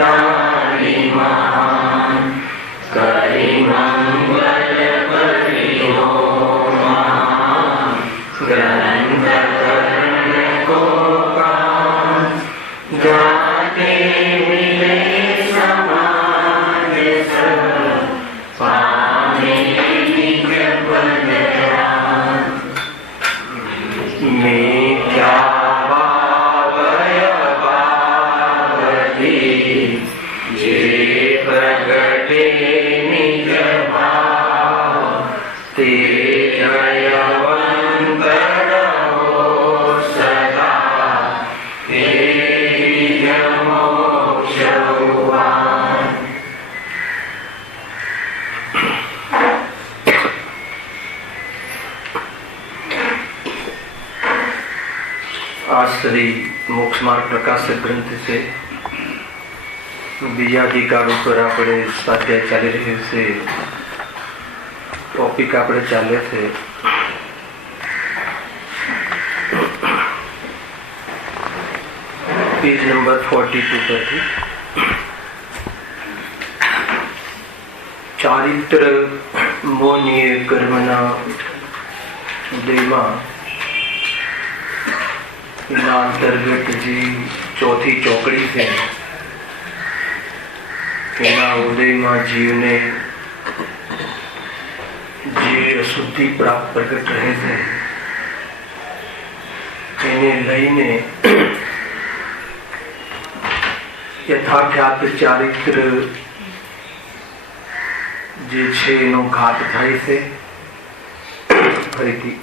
તારી મહાન કરી મંગલ કર્યો મહાન ગ્રંથ કર્ણ કો કામ જાતે મિલે સમાજ સબ પામે નિજ પદરામ મિથ્યા જે પ્રગટે નિજ ભાવ તે જયવંત રહો સદા તે મોક્ષવાન. आज श्री मोक्ष मार्ग प्रकाशक ग्रंथ से બીજા અધિકાર ઉપર આપણે સ્વાધ્યાય ચાલી રહ્યું છે. ટોપિક આપણે ચાલે છે પેજ નંબર 42 પરથી. ચારિત્ર મોનીય કર્મના ઉદયમાં એના અંતર્ગત જે ચોથી ચોકડી છે એના ઉદયમાં જીવને જે અશુદ્ધિ પ્રાપ્ત પ્રગટ રહે છે એને લઈને યથાખ્યાત ચારિત્ર જે છે એનો ઘાત થાય છે. ફરીથી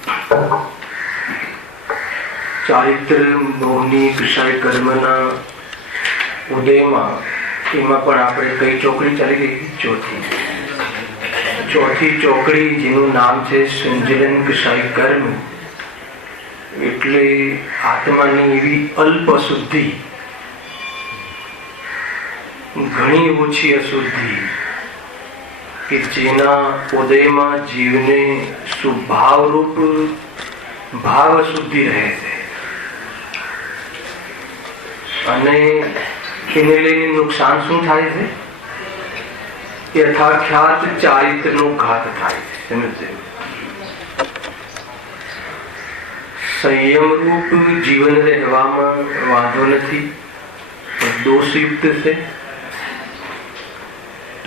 ચારિત્ર મોહની વિષય કર્મના ઉદયમાં એમાં પણ આપણે કઈ ચોકડી ચાલી ગઈ? ચોથી ચોકડી જેનું નામ છે સંજલન કષાય કર્મ. એટલે આત્માની એવી અલ્પ અશુદ્ધિ, ઘણી ઓછી અશુદ્ધિ કે જેના ઉદયમાં જીવને સ્વભાવરૂપ ભાવ અશુદ્ધિ રહે છે અને એને લઈને નુકસાન શું થાય છે? યથાખ્યાત ચારિત્રનો ઘાત થાય છે. સમજે? સંયમ રૂપ જીવન રહેવામાં વાંધો નથી, દોષયુક્ત છે.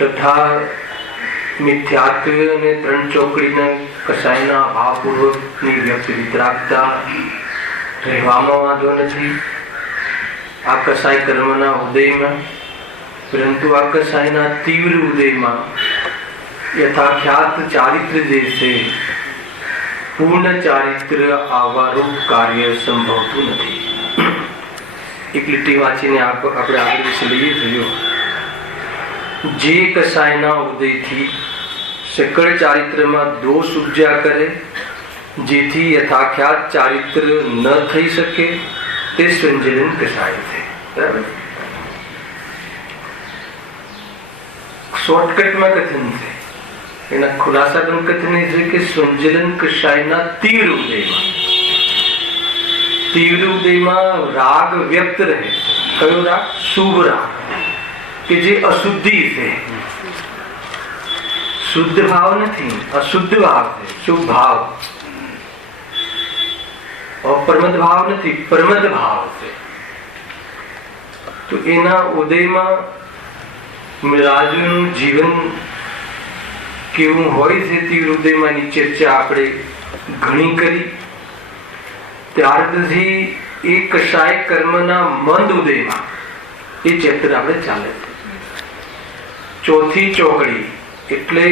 તથા મિથ્યાત્વ અને ત્રણ ચોકડીના કસાયના ભાવપૂર્વકની વ્યક્ત વિતરાગતા રહેવામાં વાંધો નથી આ કસાય કર્મના ઉદયમાં. પરંતુ આ કસાયના તીવ્ર ઉદયમાં યથાખ્યાત ચારિત્ર જે છે પૂર્ણ ચારિત્ર આવવાનું કાર્ય સંભવતું નથી. એક લીટી વાંચીને આપણે આગળ વિશે લઈએ જોયો. જે કસાયના ઉદયથી સકળ ચારિત્રમાં દોષ ઉપજ્યા કરે જેથી યથાખ્યાત ચારિત્ર ન થઈ શકે તે સંજલન કસાય છે. બરાબર? શોર્ટકટમાં કથન છે. એના ખુલાસાનું કથન એ છે કે સંજલન કસાયના તીવ્ર ઉદયમાં રાગ વ્યક્ત રહે. કયો રાગ? શુભ રાગ, કે જે અશુદ્ધિ છે. શુદ્ધ ભાવ નથી, અશુદ્ધ ભાવ છે. શુભ ભાવ, અપરમદ ભાવ નથી, પરમદ ભાવ છે. તો એના ઉદયમાં રાજુનું જીવન કેવું હોય છે તે હૃદયમાંની ચર્ચા આપણે ઘણી કરી. ત્યાર પછી એ કસાય કર્મના મંદ ઉદયમાં એ ચેપ્ટર આપણે ચાલે છે. ચોથી ચોકડી એટલે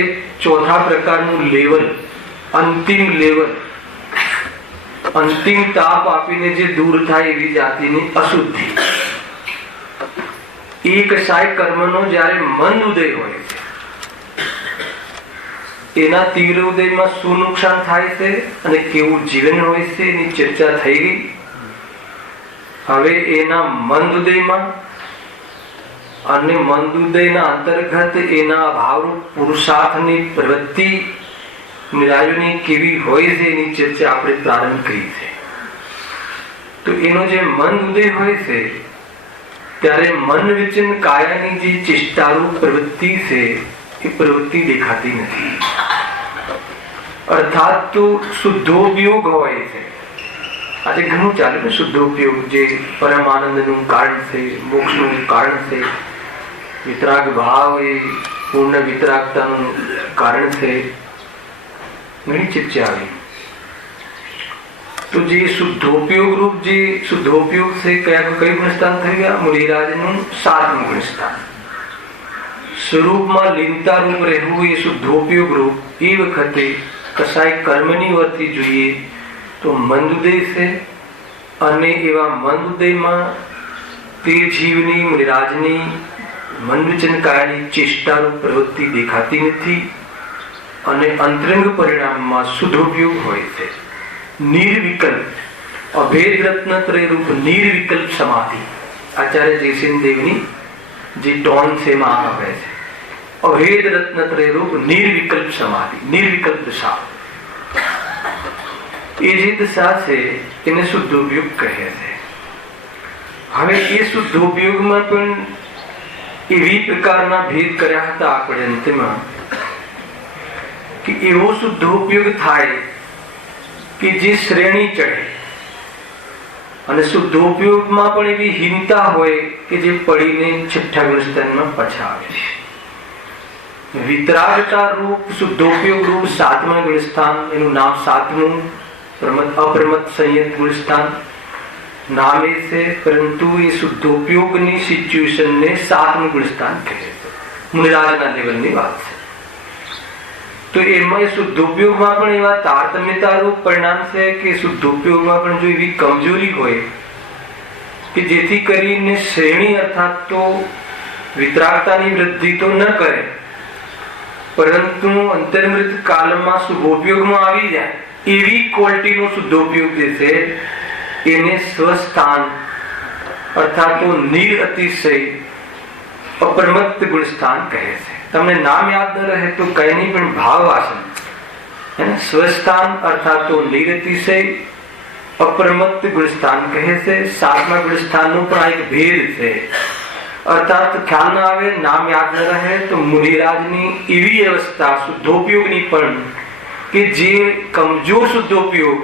ચોથા પ્રકારનું લેવલ, અંતિમ લેવલ, અંતિમ તાપ આપીને જે દૂર થાય એવી જાતિની અશુદ્ધિ. એ કસાય કર્મનો જ્યારે મંદ ઉદય હોય છે એના તીવ્ર ઉદયમાં શું નુકસાન થાય છે અને કેવું જીવન હોય છે એની ચર્ચા થઈ ગઈ. હવે એના મંદ ઉદયમાં અને મંદ ઉદયના અંતર્ગત એના ભાવરૂપ પુરુષાર્થની પ્રવૃત્તિ નિરાયોની કેવી હોય છે એની ચર્ચા આપણે પ્રારંભ કરી છે. તો એનો જે મંદ ઉદય હોય છે ત્યારે મન વચન કાયાની જે ચેષ્ટારૂપ પ્રવૃત્તિ છે એ પ્રવૃત્તિ દેખાતી નથી. અર્થાત તો શુદ્ધોપયોગ હોય છે. આજે ઘણું ચાલે ને શુદ્ધોપયોગ, જે પરમાનંદનું કારણ છે, મોક્ષનું કારણ છે, વિતરાગ ભાવ એ પૂર્ણ વિતરાગતાનું કારણ છે. ઘણી ચર્ચા આવી. તો જે શુદ્ધોપયોગ રૂપ જે શુદ્ધોપયોગ છે કયું ગુણસ્થાન થઈ ગયા? મુનિરાજનું 7મું ગુણસ્થાન. સ્વરૂપમાં લીનતા રૂપ રહેવું એ શુદ્ધોપયોગ રૂપ. એ વખતે કસાય કર્મની વર્તી જોઈએ તો મંદોદય છે, અને એવા મંદોદયમાં તે જીવની મુનિરાજની મન વચન કાયાની ચેષ્ટારૂપ પ્રવૃત્તિ દેખાતી નથી, અને અંતરંગ પરિણામમાં શુદ્ધોપયોગ હોય છે. નિર્વિકલ્પ અભેદ રત્નત્રય રૂપ નિર્વિકલ્પ સમાધિ આચાર્ય જયસિંહ દેવની જે ટોન છે એમાં આવે છે. અભેદ રત્નત્રય રૂપ નિર્વિકલ્પ સમાધિ, નિર્વિકલ્પ દશા. એ જે દશા છે એને શુદ્ધોપયોગ કહે છે. હવે એ શુદ્ધોપયોગમાં પણ એવી પ્રકારના ભેદ કર્યા હતા આપણે અંતમાં, કે એવો શુદ્ધોપયોગ થાય કે જે શ્રેણી ચડે, અને શુદ્ધોપયોગમાં પણ એવી હીનતા હોય કે જે પડીને 6ઠા ગુણસ્થાનમાં પાછા આવે છે. વિતરાગતા રૂપ શુદ્ધોપયોગ રૂપ 7મા ગુણસ્થાન, એનું નામ 7મું અપ્રમત સંયત ગુણસ્થાન નામ એ છે, પરંતુ એ શુદ્ધોપયોગની સિચ્યુએશનને 7મું ગુણસ્થાન કહે છે. મુનિરાજના લેવલની વાત છે. તો એમાં શુદ્ધોપયોગમાં પણ એવા તારતમ્યતારૂપ પરિણામ છે કે શુદ્ધોપયોગમાં પણ જો એવી કમજોરી હોય કે જેથી કરીને શ્રેણી અર્થાત તો વિતરાગતાની વૃદ્ધિ તો ન કરે, પરંતુ અંતર્મૃત કાલમાં શુભોપયોગમાં આવી જાય એવી ક્વોલિટીનો શુદ્ધોપયોગ જે છે એને સ્વસ્થાન અર્થાત તો નિરઅતિશય અપ્રમત્ત ગુણસ્થાન કહે છે. તમને નામ યાદ ન રહે તો કઈ નહીં, પણ ભાવ વાસન સ્વસ્થાન અર્થાત તો નિરતિશય અપ્રમત્ત ગુણસ્થાન કહે છે. 7મા ગુણસ્થાનનો પણ આ એક ભેદ છે. અર્થાત ખ્યાલ ન આવે, નામ યાદ ન રહે તો મુનિરાજની એવી અવસ્થા શુદ્ધોપયોગની પણ કે જે કમજોર શુદ્ધોપયોગ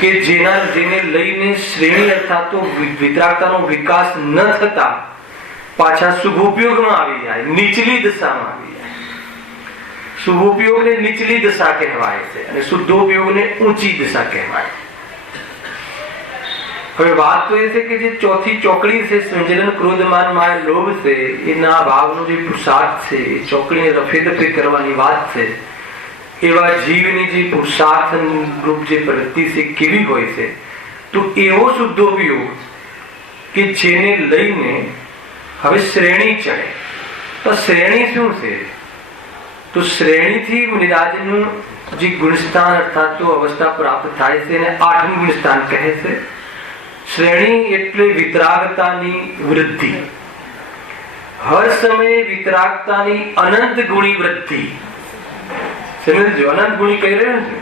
કે જેને લઈને શ્રેણી અર્થાત તો વિતરાગતાનો વિકાસ ન થતા પાછા શુભોપયોગમાં આવી જાય, નીચલી દશામાં આવી જાય. શુભોપયોગને નીચલી દશા કહેવાય છે અને શુદ્ધોપયોગને ઊંચી દશા કહેવાય. હવે વાત તો એ છે કે જે ચોથી ચોકડી છે, સંજલન ક્રોધ માન માયા લોભ છે, એના ભાવનો જે પુરુષાર્થ છે એ ચોકડીને રફે દફે કરવાની વાત છે. એવા જીવની જે પુરુષાર્થ રૂપ જે પ્રવૃત્તિ છે કેવી હોય છે? તો એવો શુદ્ધોપયોગ કે જેને લઈને હવે શ્રેણી ચડે. તો શ્રેણી શું છે? તો શ્રેણીથી મુનિરાજનું જે ગુણસ્થાન અર્થાત તો અવસ્થા પ્રાપ્ત થાય છે એને 8મું ગુણસ્થાન કહે છે. શ્રેણી એટલે વિતરાગતાની વૃદ્ધિ. હર સમયે વિતરાગતાની અનંત ગુણી વૃદ્ધિ. સમજો, અનંત ગુણી કહી રહ્યો છે.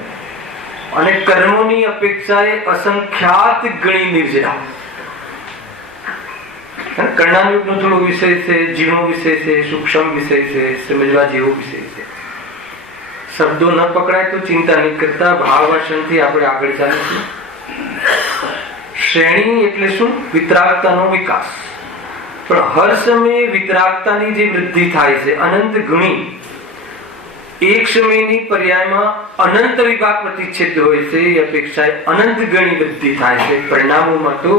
અને કર્મોની અપેક્ષાએ અસંખ્યાત ગણી નિર્જરા. કર્ણાનુગનો થોડો વિષય છે, ઝીણો વિષય છે, સૂક્ષ્મ વિષય છે, સમજવા જેવો વિષય છે. શબ્દો ન પકડાય તો ચિંતા નહીં કરતા, ભાવાસનથી આપણે આગળ ચાલીશું. શ્રેણી એટલે શું? વિતરાગતાનો વિકાસ. પણ હર સમયે વિતરાગતાની જે વૃદ્ધિ થાય છે અનંત ગુણી, એક સમયની પર્યાયમાં અનંત વિભાગ પ્રતિચ્છેદ હોય છે, એ અપેક્ષાએ અનંત ગણી વૃદ્ધિ થાય છે પરિણામોમાં તો,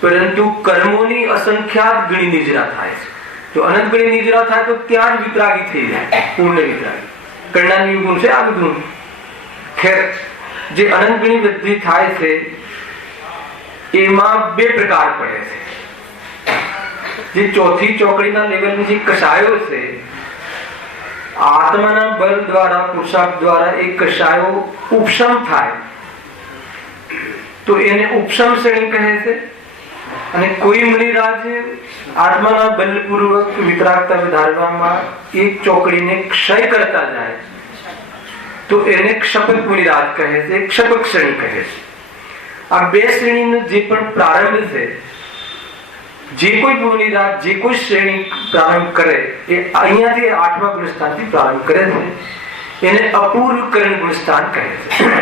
પરંતુ કર્મોની અસંખ્યાત ગણી નિજરા થાય છે. તો અનંત ગણી નિજરા થાય તો ત્યાં જ વિતરાગી થઈ જાય, પૂર્ણ વિતરાગી. કર્ણાની ગુણ છે આ બધું. ખેર, જે અનંત ગણી વૃદ્ધિ થાય છે એમાં બે પ્રકાર પડે છે. જે ચોથી ચોકડીના લેવલની જે કષાયો છે, આત્માના બળ દ્વારા પુરુષાર્થ દ્વારા એ કષાયો ઉપશમ થાય તો એને ઉપશમ શ્રેણી કહે છે. અને કોઈ મુનિરાજ આત્માના બલપૂર્વક વિતરાગતા વધારવામાં એક ચોકડીને ક્ષય કરતા જાય તો એને ક્ષપક મુનિરાજ કહે છે, ક્ષપક શ્રેણી કહે છે. આ બે શ્રેણીનો જે પણ પ્રારંભ છે જે કોઈ મુનિરાજ જે કોઈ શ્રેણી પ્રારંભ કરે એ અહીંયાથી 8મા ગુણસ્થાનથી પ્રારંભ કરે છે. એને અપૂર્વકરણ ગુણસ્થાન કહે છે.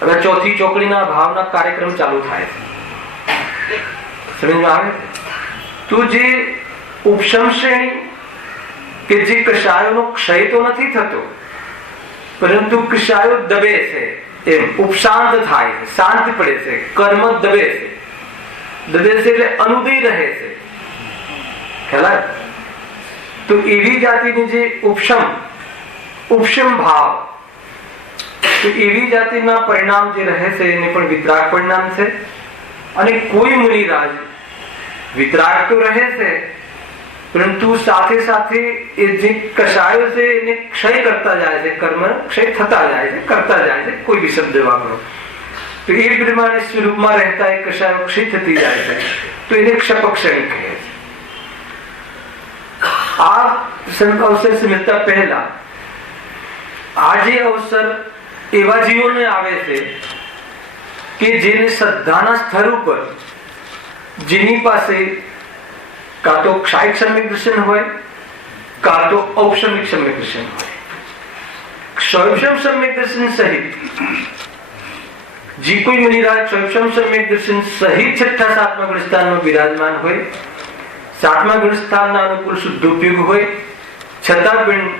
હવે ચોથી ચોકડીના ભાવના કાર્યક્રમ ચાલુ થાય છે. સમજમાં આવે? તો જે ઉપશમ શ્રેણી કે જે કષાયોનો ક્ષય તો નથી થતો, પરંતુ કષાયો દબે છે, એમ ઉપશાંત થાય છે, શાંત પડે છે, કર્મ દબે છે. દબે છે એટલે અનુદય રહે છે. ખ્યાલ? તો એવી જાતિની જે ઉપશમ ભાવ, તો એવી જાતિના પરિણામ જે રહે છે એને પણ વિતરાગ પરિણામ છે. અને કોઈ મુનિરાજ વિતરાગ તો રહે છે, પરંતુ સાથે સાથે એ જે કષાયો છે એને ક્ષય કરતા જાય છે, કર્મ ક્ષય થતા જાય છે, કરતા જાય છે, કોઈ બી શબ્દ વાપરો. તો એ પ્રમાણે સ્વરૂપમાં રહેતા એ કષાયો ક્ષય થતી જાય છે, તો એને ક્ષપક શ્રેણી કહે છે. આ અવસર સમજતા પહેલા આ જે અવસર એવા જીવોને આવે છે કે જેને શ્રદ્ધાના સ્તર ઉપર જેની પાસે કાં તો ક્ષાયિક સમ્યક દર્શન હોય, કાં તો ઔપસમિક સમ્યક દર્શન હોય. ક્ષયક્ષમ સમ્યક દર્શન સહિત જે કોઈ મુનિરાજ ક્ષયક્ષમ સમ્યક દર્શન સહિત 6ઠા 7મા ગુણસ્થાનમાં બિરાજમાન હોય, 7મા ગુણસ્થાનના અનુકૂળ શુદ્ધ ઉપયોગ હોય, છતાં પણ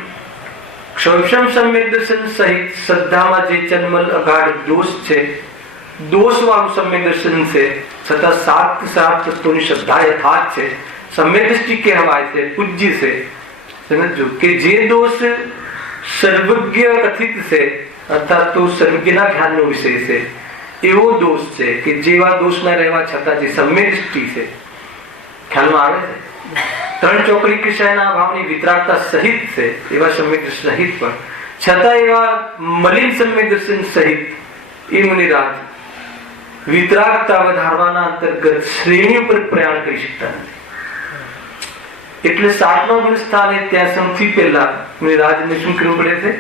ક્ષયક્ષમ સમ્યક દર્શન સહિત શ્રદ્ધામાં જે ચન્મલ અગાઢ દોષ છે, દોષ વાળું સમ્યક દર્શન છે, છતાં 7 તત્વોની શ્રદ્ધા યથાર્થ છે, સમ્યક દૃષ્ટિ કહેવાય છે, પૂજ્ય છે. સમજો કે જે દોષ સર્વજ્ઞ કથિત છે, અર્થાત તો સર્વજ્ઞના જ્ઞાનનો વિષય છે, એવો દોષ છે કે જેવા દોષના રહેવા છતાં જે સમ્યક દૃષ્ટિ છે, ખ્યાલમાં આવે છે, 3 ચોકડી કષાયના ભાવની વિતરાગતા સહિત છે, એવા સમ્યક દર્શન સહિત પણ છતાં એવા મલિન સમ્યક દર્શન સહિત એ મુનિરાજ વિતરાગતા વધારવાના અંતર્ગત શ્રેણી ઉપર પ્રયાણ કરી શકતા નથી. એટલે 7મા ગુણસ્થાને ત્યાં સૌથી પહેલા મુનિરાજને શું કરવું પડે છે?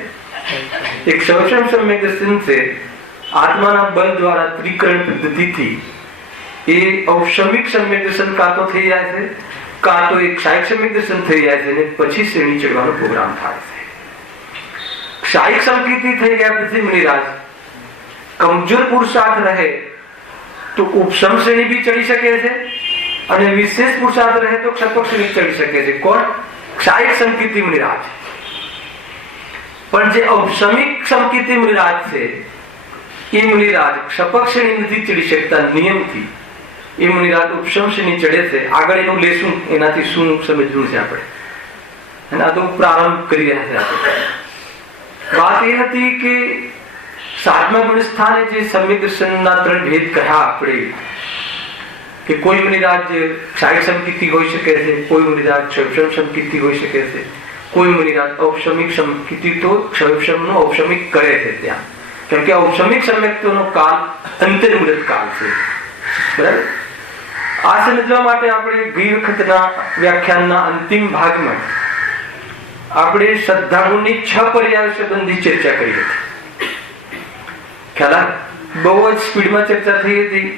એક ક્ષયક્ષમ સમ્યક દર્શન છે, આત્માના બળ દ્વારા ત્રિકરણ પદ્ધતિથી એ ઔપસમિક સમ્યક દર્શન કાં તો થઈ જાય છે, કાં તો એક ક્ષાયિક સમ્યક દર્શન થઈ જાય છે, અને પછી શ્રેણી ચડવાનો પ્રોગ્રામ થાય છે. ક્ષાયિક સંકિતિ થઈ ગયા પછી મુનિરાજ કમજોર પુરુષાર્થ રહે તો ઉપશમ શ્રેણી બી ચડી શકે છે, અને વિશેષ પુરુષાર્થ રહે તો ક્ષપક શ્રેણી ચડી શકે છે. કોણ? ક્ષાયિક સંકિતિ મુનિરાજ. પણ જે ઔપસમિક સંકિતિ મુનિરાજ છે, એ મુનિરાજ ક્ષપક શ્રેણી નથી ચડી શકતા નિયમથી. એ મુનિરાજ ઉપશમ શ્રેણી ચડે છે. આગળ એનું લેશું, એનાથી શું સમજવું છે આપણે, અને આ તો પ્રારંભ કરી રહ્યા છે આપણે. વાત એ હતી કે 7મા ગુણસ્થાને જે સમ્યક દર્શનના 3 ભેદ કહ્યા આપણે, કે કોઈ મુનિરાજ ક્ષાયિક સંકિતિ હોઈ શકે છે, કોઈ મુનિરાજ ક્ષયક્ષમ સંકિતિ હોઈ શકે છે, કોઈ મુનિરાજ ઔપસમિક સંકિતિ તો ક્ષયક્ષમનો ઔપસમિક કરે છે ત્યાં, કેમ કે ઔપસમિક સમ્યક્તનો કાળ અંતર્મુદત કાળ છે. બરાબર? આ સમજવા માટે આપણે ગઈ વખતના વ્યાખ્યાનના અંતિમ ભાગમાં આપણે શ્રદ્ધા ગુણની 6 પર્યાય સંબંધી ચર્ચા કરી હતી. ખ્યાલ? બહુ જ સ્પીડમાં ચર્ચા થઈ હતી.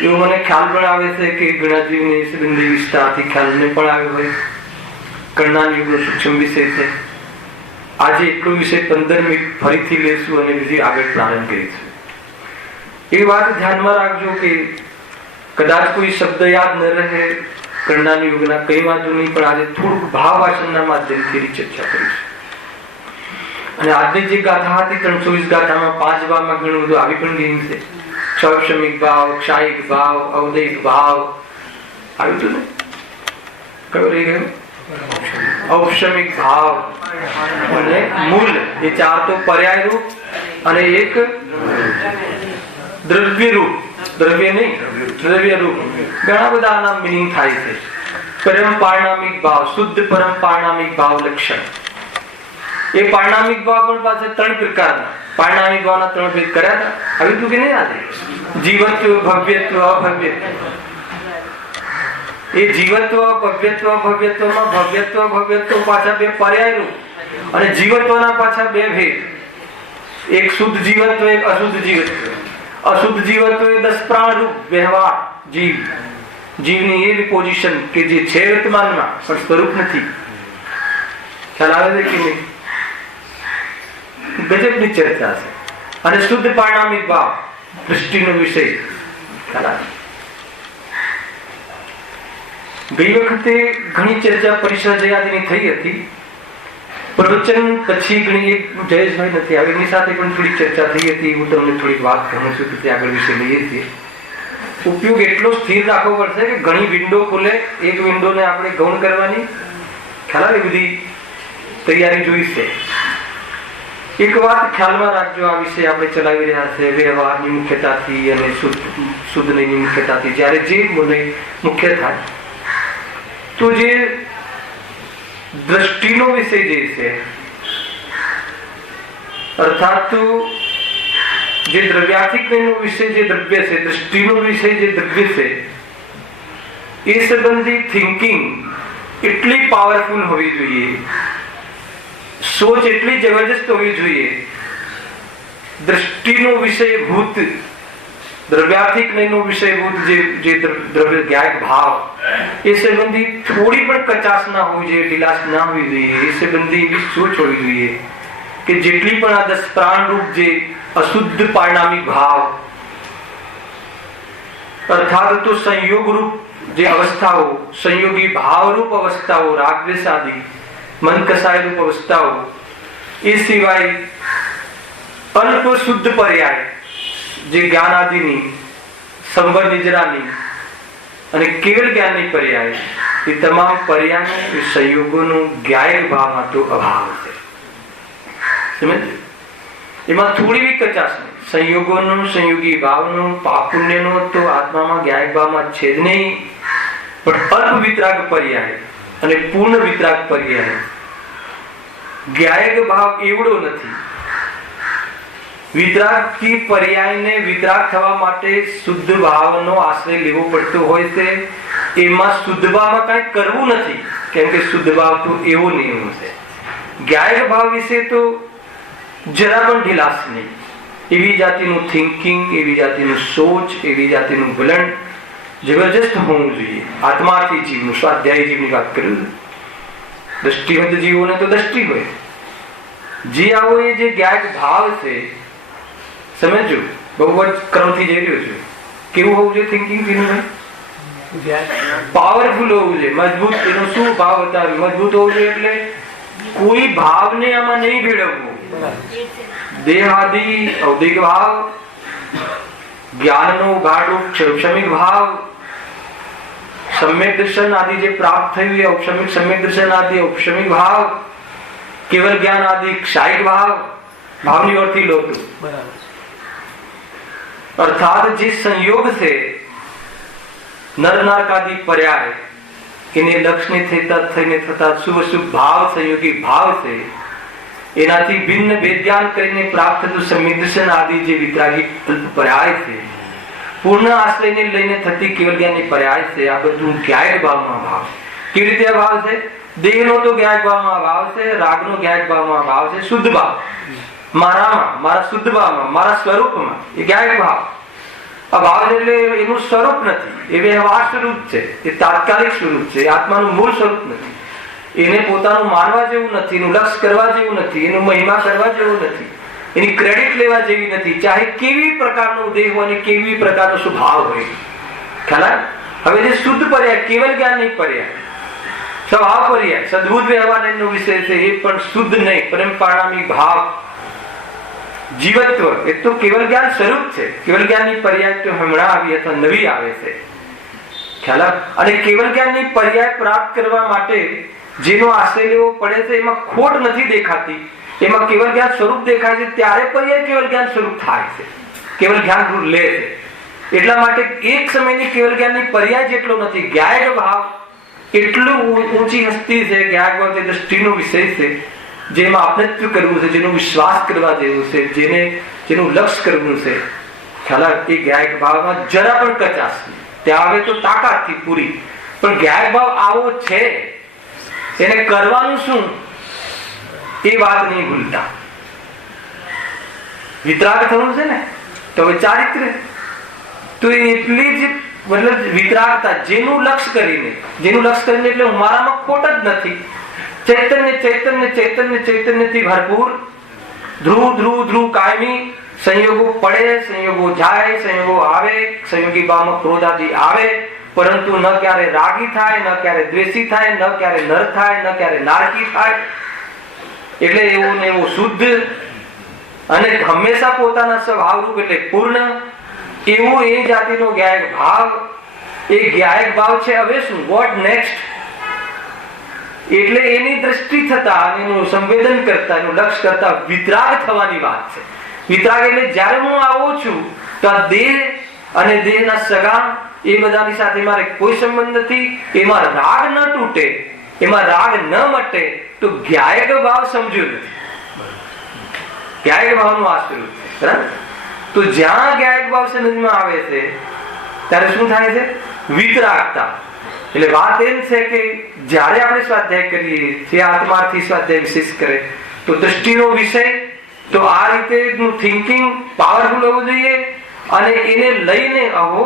એવું મને ખ્યાલ પણ આવે છે કે ગણાજીવની સંબંધી વિસ્તારથી ખ્યાલને પણ આવ્યો હોય. કર્ણાયુગનો સૂક્ષ્મ વિષય છે. આજે એટલો વિષય 15 મિનિટ ફરીથી લેશું અને બીજી આગળ પ્રારંભ કરીશું. એ વાત ધ્યાનમાં રાખજો કે કદાચ કોઈ શબ્દ યાદ ન રહે કર્ણાયુગના, કઈ વાંધો નહીં, પણ આજે થોડુંક ભાવ વાચનના માધ્યમથી ચર્ચા કરીશું. અને આજની જે ગાથા હતી 320 ગાથામાં 5 ભાવમાં ઘણું બધું આવી પણ ગયું છે. ક્ષૌક્ષમિક ભાવ, ક્ષાયિક ભાવ, ઔદયિક ભાવ આવ્યું હતું ને? કયો રહી ગયો? ઔપસમિક ભાવ અને મૂળ. એ 4 તો પર્યાય રૂપ અને એક દ્રવ્ય રૂપ. દ્રવ્ય નહીં, દ્રવ્ય રૂપ. ઘણા બધા આના મિનિંગ થાય છે. પરમ પારણામિક ભાવ, શુદ્ધ પરમ પારણામિક ભાવ લક્ષણ. એ પારણામિક ભાવ પણ પાસે 3 પ્રકારના. પારણામિક ભાવના 3 ભેદ કર્યા હતા. આવ્યું તું કે નહીં આજે? જીવત્વ, ભવ્યત્વ, અભવ્યત્વ. એ જીવત્વ, ભવ્યત્વ, ભવ્યત્વમાં ભવ્યત્વ, ભવ્યત્વ પાછા 2 પર્યાય રૂપ, અને જીવત્વના પાછા 2 ભેદ. એક શુદ્ધ જીવત્વ, એક અશુદ્ધ જીવત્વ. અશુદ્ધ જીવત્વ એ 10 પ્રાણ રૂપ વ્યવહાર જીવ, જીવની એવી પોઝિશન કે જે છે વર્તમાનમાં પણ સ્વરૂપ નથી. ખ્યાલ આવે છે કે નહીં? ગજબની ચર્ચા છે. અને શુદ્ધ પારણામિક ભાવ દૃષ્ટિનો વિષય ખ્યાલ આવે. ગઈ વખતે ઘણી ચર્ચા પરિસર જયાદિની થઈ હતી. પ્રવચન પછી ઘણી જયેશભાઈ નથી આવે એની સાથે પણ થોડી ચર્ચા થઈ હતી. હું તમને થોડીક વાત કહું છું કે તે આગળ વિશે લઈએ છીએ. ઉપયોગ એટલો સ્થિર રાખવો પડશે કે ઘણી વિન્ડો ખુલે, એક વિન્ડોને આપણે ગૌણ કરવાની ખ્યાલ આવે બધી તૈયારી જોઈશે. એક વાત ખ્યાલમાં રાખજો, આ વિશે આપણે ચલાવી રહ્યા છે વ્યવહારની મુખ્યતાથી અને શુદ્ધની મુખ્યતાથી. જ્યારે જે મુખ્ય થાય તો જે દ્રષ્ટિનો વિષય જે છે, અર્થાત જે દ્રવ્યાધિકનો વિષય જે દ્રવ્ય છે, દ્રષ્ટિનો વિષય જે દ્રવ્ય છે, એ સંબંધી થિંકિંગ એટલી પાવરફુલ હોવી જોઈએ, સોચ એટલી જબરજસ્ત હોવી જોઈએ. દ્રષ્ટિનો વિષયભૂત દ્રવ્યાધિકનો વિષયભૂત જે દ્રવ્ય જ્ઞાયક ભાવ એ સંબંધી થોડી પણ કચાશ ના હોવી જોઈએ, ઢીલાશ ના હોવી જોઈએ. એ સંબંધી એવી સોચ હોવી જોઈએ કે જેટલી પણ આ 10 પ્રાણ રૂપ જે અશુદ્ધ પારણામિક ભાવ અર્થાત તો સંયોગ રૂપ જે અવસ્થાઓ, સંયોગી ભાવ રૂપ અવસ્થાઓ, રાગદ્વેષ આદિ મન કસાય રૂપ અવસ્થાઓ, એ સિવાય અલ્પ શુદ્ધ પર્યાય જે જ્ઞાન આદિની, સંવર નિજરાની અને કેવળ જ્ઞાનની પર્યાય, એ તમામ પર્યાય સંયોગોનો જ્ઞાયક ભાવમાં તો અભાવ છે. સમજ? એમાં થોડી બી કચાશ નહીં. સંયોગોનો, સંયોગી ભાવનો, પાપુણ્યનો તો આત્મામાં જ્ઞાયક ભાવમાં છે જ નહીં. પણ અલ્પ વિતરાગ પર્યાય અને પૂર્ણ વિતરાગ પર્યાય જ્ઞાયક ભાવ એવડો નથી. વિતરાગ થી પર્યાયને વિતરાગ થવા માટે શુદ્ધ ભાવનો આશ્રય લેવો પડતો હોય છે. એમાં શુદ્ધ ભાવમાં કઈ કરવું નથી, કેમ કે શુદ્ધ ભાવ તો એવો નિયમ છે. જ્ઞાયક ભાવ વિશે તો જરા પણ ઢીલાશ નહીં. એવી જાતિનું થિંકિંગ, એવી જાતિનું સોચ, એવી જાતિનું વલણ જબરજસ્ત હોવું જોઈએ. આત્માર્થી જીવનું, સ્વાધ્યાયી જીવની વાત કરું. દ્રષ્ટિવંત જીવોને તો દ્રષ્ટિ હોય. જે આવો એ જે જ્ઞાયક ભાવ છે, સમજો બહુ જ ક્રમથી જઈ રહ્યો છું. કેવું હોવું જોઈએ થિંકિંગ? પાવરફુલ હોવું જોઈએ, મજબૂત. એનો શું ભાવ બતાવે? મજબૂત હોવું જોઈએ એટલે કોઈ ભાવને આમાં નહીં ભેળવવું. દેહાદિ ઔદિક ભાવ, જ્ઞાનનો ગાઢ ક્ષમિક ભાવ, સમ્યક દર્શન આદિ જે પ્રાપ્ત થયું એ ઔપસમિક સમ્યક દર્શન આદિ ઔપસમિક ભાવ, કેવળ જ્ઞાન આદિ ક્ષાયિક ભાવ. ભાવની ઓરથી લોતું અર્થાત જે સંયોગ છે નર નારકાદી પર્યાય, એને લક્ષ્યને થઈને થતા શુભ અશુભ ભાવ, સંયોગી ભાવ છે. એનાથી ભિન્ન વેદ્યાન કરીને પ્રાપ્ત થતું સમ્યક દર્શન આદિ જે વિતરાગી પર્યાય છે, પૂર્ણ આશ્રયને લઈને થતી કેવળ જ્ઞાનની પર્યાય છે. આ બધું જ્ઞાયક ભાવમાં ભાવ. કેવી રીતે આ ભાવ છે? દેહનો તો જ્ઞાયક ભાવમાં ભાવ છે, રાગનો જ્ઞાયક ભાવમાં ભાવ છે, શુદ્ધ ભાવ મારામાં, મારા શુદ્ધ ભાવમાં, મારા સ્વરૂપમાં, એ જ્ઞાયક ભાવ. આ ભાવ એટલે એનું સ્વરૂપ નથી, એ વ્યવહાર સ્વરૂપ છે, એ તાત્કાલિક સ્વરૂપ છે, આત્માનું મૂળ સ્વરૂપ નથી. એને પોતાનું માનવા જેવું નથી, એનું લક્ષ્ય કરવા જેવું નથી, એનું મહિમા કરવા જેવું નથી, એની ક્રેડિટ લેવા જેવી નથી. ચાહે કેવી પ્રકારનો દેહ હોય અને કેવી પ્રકારનો સ્વભાવ હોય. ખ્યાલ? હવે જે શુદ્ધ પર્યાય, કેવળ જ્ઞાન નહીં પર્યાય, સ્વભાવ પર્યાય, સદબુદ્ધ વ્યવહારનો વિષય છે, એ પણ શુદ્ધ નહીં, પરમ પારણામિક ભાવ જીવત્વ, એ તો કેવળ જ્ઞાન સ્વરૂપ છે. કેવળ જ્ઞાનની પર્યાય તો હમણાં આવી અથવા નવી આવે છે. ખ્યાલ? અને કેવળ જ્ઞાનની પર્યાય પ્રાપ્ત કરવા માટે જેનો આશ્રય લેવો પડે છે, એમાં ખોટ નથી દેખાતી. એમાં કેવળ જ્ઞાન સ્વરૂપ દેખાય છે, ત્યારે પર્યાય કેવળ જ્ઞાન સ્વરૂપ થાય છે, કેવળ જ્ઞાન રૂપ લે છે. એટલા માટે એક સમયની કેવળ જ્ઞાનની પર્યાય જેટલો નથી. જ્ઞાયક ભાવ એટલું ઊંચી હસ્તી છે. જ્ઞાયક ભાવ તે દ્રષ્ટિનો વિષય છે, જેમાં આપનત્વ કરવું છે, જેનો વિશ્વાસ કરવા જેવું છે, જેનું લક્ષ્ય કરવું છે. ખ્યાલ? એ જ્ઞાયક ભાવમાં જરા પણ કચાશ નહીં. ત્યાં આવે તો તાકાતથી પૂરી. પણ જ્ઞાયક ભાવ આવો છે, એને કરવાનું શું એ વાત નહીં ભૂલતા. વિતરાગ થવું છે ને, તો હવે ચારિત્ર્ય તો એટલી જ મતલબ વિતરાગતા, જેનું લક્ષ્ય કરીને એટલે મારામાં ખોટ જ નથી, ચૈતન્યથી ભરપૂર, ધ્રુવ કાયમી, સંયોગો પડે, સંયોગો જાય, સંયોગો આવે, સંયોગી ભાવમાં ક્રોધ આદિ આવે, પરંતુ ન ક્યારે રાગી થાય, ન ક્યારે દ્વેષી થાય, ન ક્યારે નર થાય, ન ક્યારે નારકી થાય. એટલે એવું ને એવું શુદ્ધ અને હંમેશા પોતાના સ્વભાવરૂપ એટલે પૂર્ણ, એવો એ જાતિનો જ્ઞાયક ભાવ. એ જ્ઞાયક ભાવ છે. હવે શું, વોટ નેક્સ્ટ? એટલે એની દ્રષ્ટિ થતા, એનું સંવેદન કરતા, એનું લક્ષ્ય કરતા વિતરાગ થવાની વાત છે. વિતરાગ એટલે જ્યારે હું આવું છું તો આ દેહ અને દેહના સગા એ બધાની સાથે મારે કોઈ સંબંધ નથી, એમાં રાગ ન તૂટે, એમાં રાગ ન મટે, તો જ્ઞાયક ભાવ સમજ્યો નથી. જ્ઞાયક ભાવનું આ સ્વરૂપ છે. તો જ્યાં જ્ઞાયક ભાવ સમજમાં આવે છે ત્યારે શું થાય છે? વિતરાગતા. એટલે વાત એમ છે કે જ્યારે આપણે સ્વાધ્યાય કરીએ છીએ, આત્માર્થી સ્વાધ્યાય વિશેષ કરે તો દ્રષ્ટિનો વિષય, તો આ રીતે થિંકિંગ પાવરફુલ હોવું જોઈએ. અને એને લઈને અહો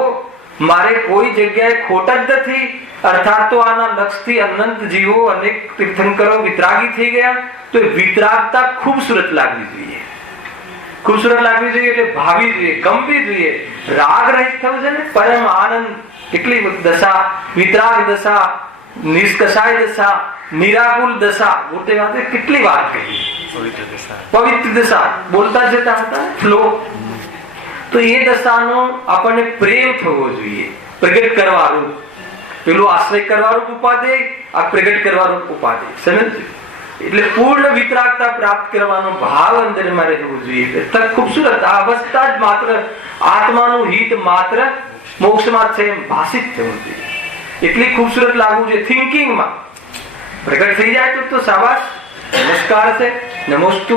મારે કોઈ જગ્યાએ ખોટ જ નથી, અર્થાત તો આના લક્ષથી અનંત જીવો અનેક તીર્થંકરો વિતરાગી થઈ ગયા. તો વિતરાગતા ખૂબસૂરત લાગવી જોઈએ, ખૂબસૂરત લાગવી જોઈએ, એટલે ભાવી જોઈએ, ગમવી જોઈએ. રાગ રહિત થવું છે ને, પરમ આનંદ. કેટલી દશા, વિતરાગ દશા, નિષ્કષાય દશા, નિરાકુલ દશા, પોતે વાતે કેટલી વાત કહી. પવિત્ર દશા બોલતા જતા હતા ફ્લો. તો એ દશાનો આપણને પ્રેમ થવો જોઈએ, પ્રગટ કરવાનું. પેલું આશ્રય કરવાનું ઉપાધ્યાય, આ પ્રગટ કરવાનું ઉપાધ્યાય. સમજ? એટલે પૂર્ણ વિતરાગતા પ્રાપ્ત કરવાનો ભાવ અંદરમાં રહેવું જોઈએ. ખૂબસૂરત આ અવસ્થા જ માત્ર આત્માનું હિત માત્ર મોક્ષમાં છે એમ ભાષિત થવું જોઈએ. એટલી ખૂબસૂરત લાગવું જોઈએ. થિંકિંગમાં પ્રગટ થઈ જાય તો શાબાશ, નમસ્કાર છે, નમોસ્તુ.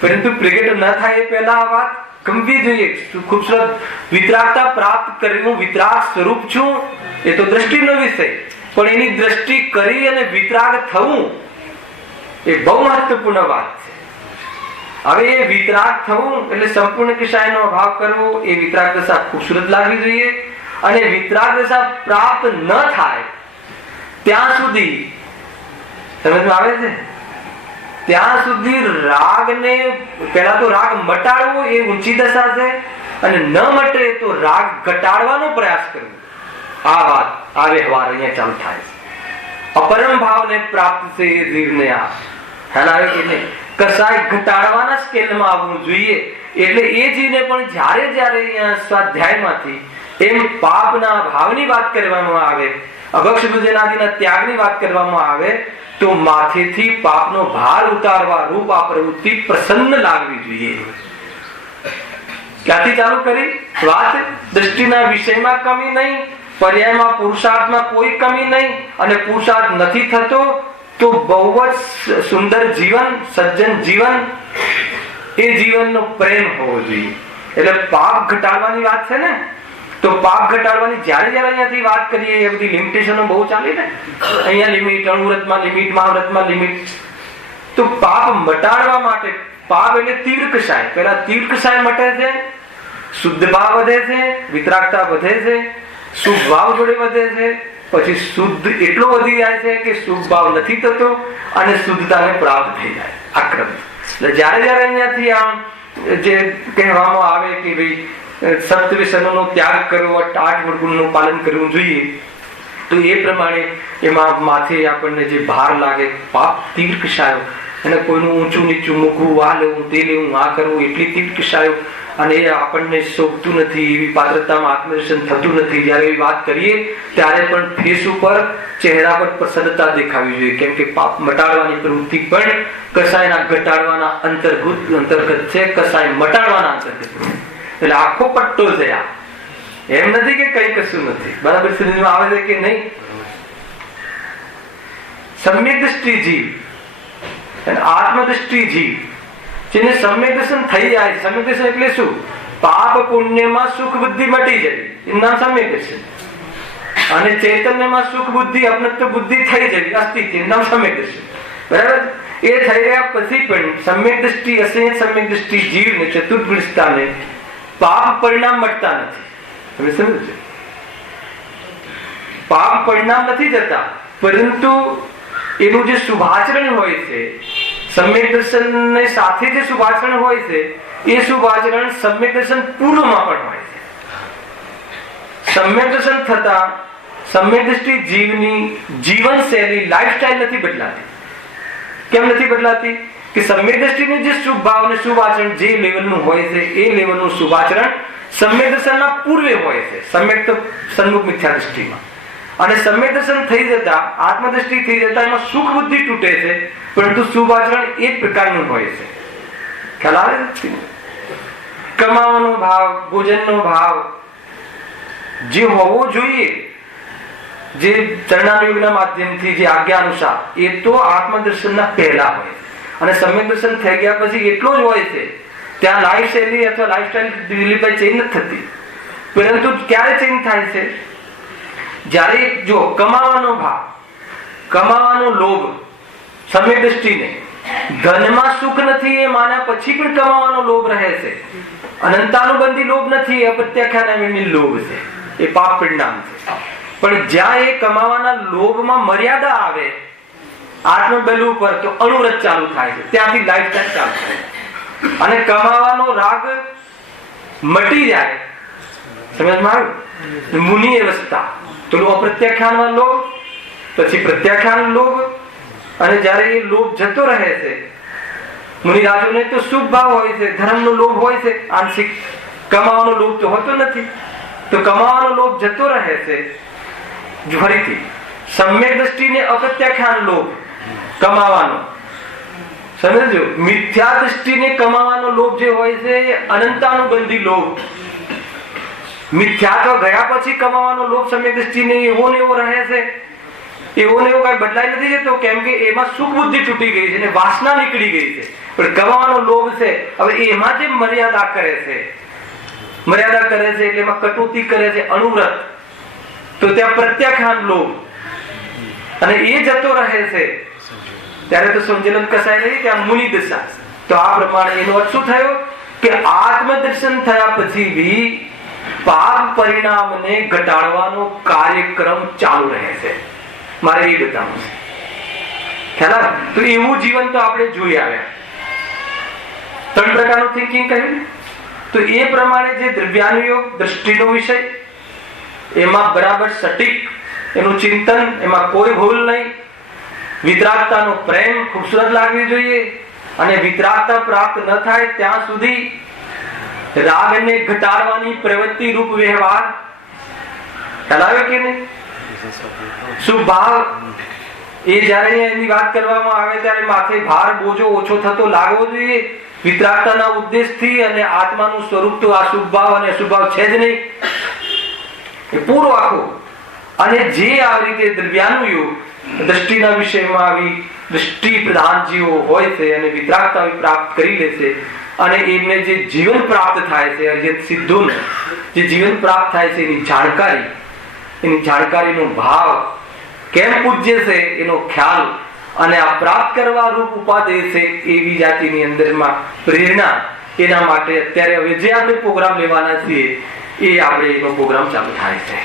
પરંતુ પ્રગટ ન થાય એ પહેલા આ વાત ગમવી જોઈએ. ખૂબસૂરત વિતરાગતા પ્રાપ્ત કરી, હું વિતરાગ સ્વરૂપ છું, એ તો દ્રષ્ટિનો વિષય. પણ એની દ્રષ્ટિ કરી અને વિતરાગ થવું એ બહુ મહત્વપૂર્ણ વાત છે. હવે એ વિતરાગ થવું એટલે સંપૂર્ણ કિશાયનો અભાવ કરવો, એ વિતરાગ દશા ખૂબસૂરત લાગવી જોઈએ. અને વિતરાગ દશા પ્રાપ્ત ન થાય ત્યાં સુધી, સમજમાં આવે છે, ત્યાં સુધી રાગને પહેલા તો રાગ મટાડવો એ ઊંચી દશા છે, અને ન મટે તો રાગ ઘટાડવાનો પ્રયાસ કરવો. આ વાત, આ વ્યવહાર અહીંયા ચાલુ થાય છે. અપરમ ભાવને પ્રાપ્ત છે એ જીવને આ હલાવે કે નહીં, કસાય ઘટાડવાના સ્કેલમાં આવવું જોઈએ. એટલે એ જીવને પણ જ્યારે અહીંયા સ્વાધ્યાયમાંથી એમ પાપના ભાવની વાત કરવામાં આવે, અભક્ષ ભોજનાદિના ત્યાગની વાત કરવામાં આવે, તો માથેથી પાપનો ભાર ઉતારવા રૂપ આ પ્રવૃત્તિ પ્રસન્ન લાગવી જોઈએ. ક્યાંથી ચાલુ કરી વાત? દ્રષ્ટિના વિષયમાં કમી નહીં, પર્યાયમાં પુરુષાર્થમાં કોઈ કમી નહીં, અને પુરુષાર્થ નથી થતો તો બહુ જ સુંદર જીવન, સજ્જન જીવન, એ જીવનનો પ્રેમ હોવો જોઈએ. એટલે પાપ ઘટાડવાની વાત છે ને, તો પાપ ઘટાડવાની જ્યારે અહીંયાથી વાત કરીએ એ બધી લિમિટેશનો બહુ ચાલે ને. અહીંયા લિમિટ, અણુવ્રતમાં લિમિટ, મહાવ્રતમાં લિમિટ. તો પાપ મટાડવા માટે, પાપ એટલે તીવ્ર કષાય, પહેલા તીવ્ર કષાય મટે છે, શુદ્ધ ભાવ વધે છે, વિતરાગતા વધે છે, શુભ ભાવ જોડે વધે છે, પછી શુદ્ધ એટલો વધી જાય છે કે શુભ ભાવ નથી થતો અને શુદ્ધતાને પ્રાપ્ત થઈ જાય. આ ક્રમ. જ્યારે અહીંયાથી આમ જે કહેવામાં આવે કે ભાઈ સપ્તવ્યસનોનો ત્યાગ કરવો, 8 ગુણનું પાલન કરવું જોઈએ, તો એ પ્રમાણે એમાં માથે આપણને જે ભાર લાગે, પાપ તીવ્ર કષાયો, અને કોઈનું ઊંચું નીચું મૂકવું, આ લેવું, તે લેવું, આ કરવું, એટલી તીવ્ર કષાયો, અને એ આપણને શોભતું નથી, એવી પાત્રતામાં આત્મદર્શન થતું નથી. જ્યારે એવી વાત કરીએ ત્યારે પણ ફેસ ઉપર, ચહેરા પર પ્રસન્નતા દેખાવી જોઈએ. કેમ કે પાપ મટાડવાની પ્રવૃત્તિ પણ કસાયના ઘટાડવાના અંતર્ગત છે, કસાય મટાડવાના અંતર્ગત. એટલે આખો પટ્ટો છે આ. એમ નથી કે કઈ કશું નથી. બરાબર સમજમાં આવે છે કે નહીં? સમ્યક દ્રષ્ટિ જીવ, આત્મદ્રષ્ટિ જીવ, જેને સમ્યક દર્શન થઈ જાય. સમ્યક દર્શન એટલે શું? પાપ પુણ્યમાં સુખ બુદ્ધિ મટી જાય, એનું નામ સમ્યક દર્શન. અને ચૈતન્યમાં સુખ બુદ્ધિ, અપનત્વ બુદ્ધિ થઈ જાય, અસ્તિત્વ, એનું નામ સમ્યક દર્શન. બરાબર? એ થઈ ગયા પછી પણ સમ્યક દ્રષ્ટિ, અસંયત સમ્યક દ્રષ્ટિ જીવને, ચતુર્ભુજતાને પાપ પરિણામ મટતા નથી. તમે સમજો, પાપ પરિણામ નથી જતા, પરંતુ એનું જે શુભાચરણ હોય છે, સમ્યક દર્શન સાથે જે શુભાચરણ હોય છે, એ શુભાચરણ સમ્યક દર્શન પૂર્વમાં પણ હોય છે. સમ્યક દર્શન થતા સમ્યક દ્રષ્ટિ જીવની જીવન શૈલી, લાઈફસ્ટાઈલ નથી બદલાતી. કેમ નથી બદલાતી? કે સમ્યક દ્રષ્ટિનું જે શુભ ભાવ અને શુભ આચરણ જે લેવલનું હોય છે, એ લેવલનું શુભ આચરણ સમ્યક દર્શનના પૂર્વે હોય છે, સમ્યક તો સન્મુખ મિથ્યા દ્રષ્ટિમાં. અને સમ્યક દર્શન થઈ જતા, આત્મદ્રષ્ટિ થઈ જતા એમાં સુખ બુદ્ધિ તૂટે છે, પરંતુ શુભ આચરણ એ જ પ્રકારનું હોય છે. ખ્યાલ આવે? કમાવાનો ભાવ, ભોજનનો ભાવ જે હોવો જોઈએ, જે ચરણાનુયોગના માધ્યમથી જે આજ્ઞા અનુસાર, એ તો આત્મદર્શનના પહેલા હોય. અને સમ્યક દર્શન થઈ ગયા પછી એટલો જ હોય છે. ત્યાં લાઈફ શૈલી અથવા લાઈફસ્ટાઈલ દિલ્હીભાઈ ચેન્જ નથી થતી. પરંતુ ક્યારે ચેન્જ થાય છે? જ્યારે જો કમાવાનો ભાવ, કમાવાનો લોભ, સમ્યક દ્રષ્ટિને ધનમાં સુખ નથી એ માન્યા પછી પણ કમાવાનો લોભ રહે છે. અનંતાનુબંધી લોભ નથી, અપ્રત્યાખ્યાન લોભ છે, એ પાપ પરિણામ છે. પણ જ્યાં એ કમાવાના લોભમાં મર્યાદા આવે, આત્મબલ ઉપર, તો અણુવ્રત ચાલુ થાય છે, ત્યાંથી લાઈફસ્ટાઈલ ચાલુ થાય. અને કમાવાનો રાગ મટી જાય, સમજમાં આવ્યું? મુનિ અવસ્થા, તો અપ્રત્યાખ્યાન લોભ, પછી પ્રત્યાખ્યાન લોભ, અને જયારે એ લોભ જતો રહે છે, મુનિરાજોને તો શુભ ભાવ હોય છે, ધર્મનો લોભ હોય છે, આંશિક. કમાવાનો લોભ તો હોતો નથી. તો કમાવાનો લોભ જતો રહે છે. ફરીથી સમ્યક દ્રષ્ટિને અપ્રત્યાખ્યાન લોભ કમાવાનો, સમજો. મિથ્યા દ્રષ્ટિને કમાવાનો લોભ જે હોય છે એ અનંતાનુબંધી લોભ. મિથ્યાત્વ ગયા પછી કમાવાનો લોભ સમ્યક દ્રષ્ટિને એવો ને એવો રહે છે, એવો ને એવો કઈ બદલાઈ નથી જતો. કેમ કે એમાં સુખ બુદ્ધિ તૂટી ગઈ છે અને વાસના નીકળી ગઈ છે. પણ કમાવાનો લોભ છે, હવે એમાં જે મર્યાદા કરે છે, મર્યાદા કરે છે એટલે એમાં કટોતી કરે છે, અણુવ્રત, તો ત્યાં પ્રત્યાખ્યાન લોભ, અને એ જતો રહે છે. ત્યારે તો સંજલન કસાય નહીં, ત્યાં મુનિ દશા. તો આ પ્રમાણે એનો અર્થ શું થયો? કે આત્મદર્શન થયા પછી બી પાપ પરિણામને ઘટાડવાનો કાર્યક્રમ ચાલુ રહે છે. મારે એ બતાવવું છે. ખ્યાલ? તો એવું જીવન તો આપણે જોઈ આવ્યા. 3 પ્રકારનું થિંકિંગ કહ્યું. તો એ પ્રમાણે જે દ્રવ્યાનુયોગ દ્રષ્ટિનો વિષય, એમાં બરાબર સટીક એનું ચિંતન, એમાં કોઈ ભૂલ નહીં. વિતરાગતાનો પ્રેમ ખૂબસૂરત લાગવી જોઈએ, અને વિતરાગતા પ્રાપ્ત ન થાય ત્યાં સુધી રાગને ઘટાડવાની પ્રવૃત્તિ રૂપ વ્યવહાર. ખ્યાલ આવે કે નહીં? સુભાવ એ જયારે એની વાત કરવામાં આવે ત્યારે માથે ભાર બોજો ઓછો થતો લાગવો જોઈએ, વિતરાગતાના ઉદ્દેશથી. અને આત્માનું સ્વરૂપ તો આ શુભભાવ અને અશુભભાવ છે જ નહીં, એ પૂરો આખો. અને જે આ રીતે દ્રવ્યાનુયોગ દ્રષ્ટિના વિષયમાં આવી દ્રષ્ટિ પ્રધાન જીવો હોય છે અને વિતરાગતા પ્રાપ્ત કરી લે છે, અને એમને જે જીવન પ્રાપ્ત થાય છે, અર્યત સિદ્ધોને જે જીવન પ્રાપ્ત થાય છે, એની જાણકારી, એની જાણકારીનો ભાવ કેમ પૂજ્ય છે એનો ખ્યાલ, અને આ પ્રાપ્ત કરવા રૂપ ઉપાદેય છે એવી જાતિની અંદરમાં પ્રેરણા. એના માટે અત્યારે હવે જે આપણે પ્રોગ્રામ લેવાના છીએ એ આપણે એનો પ્રોગ્રામ ચાલુ થાય છે.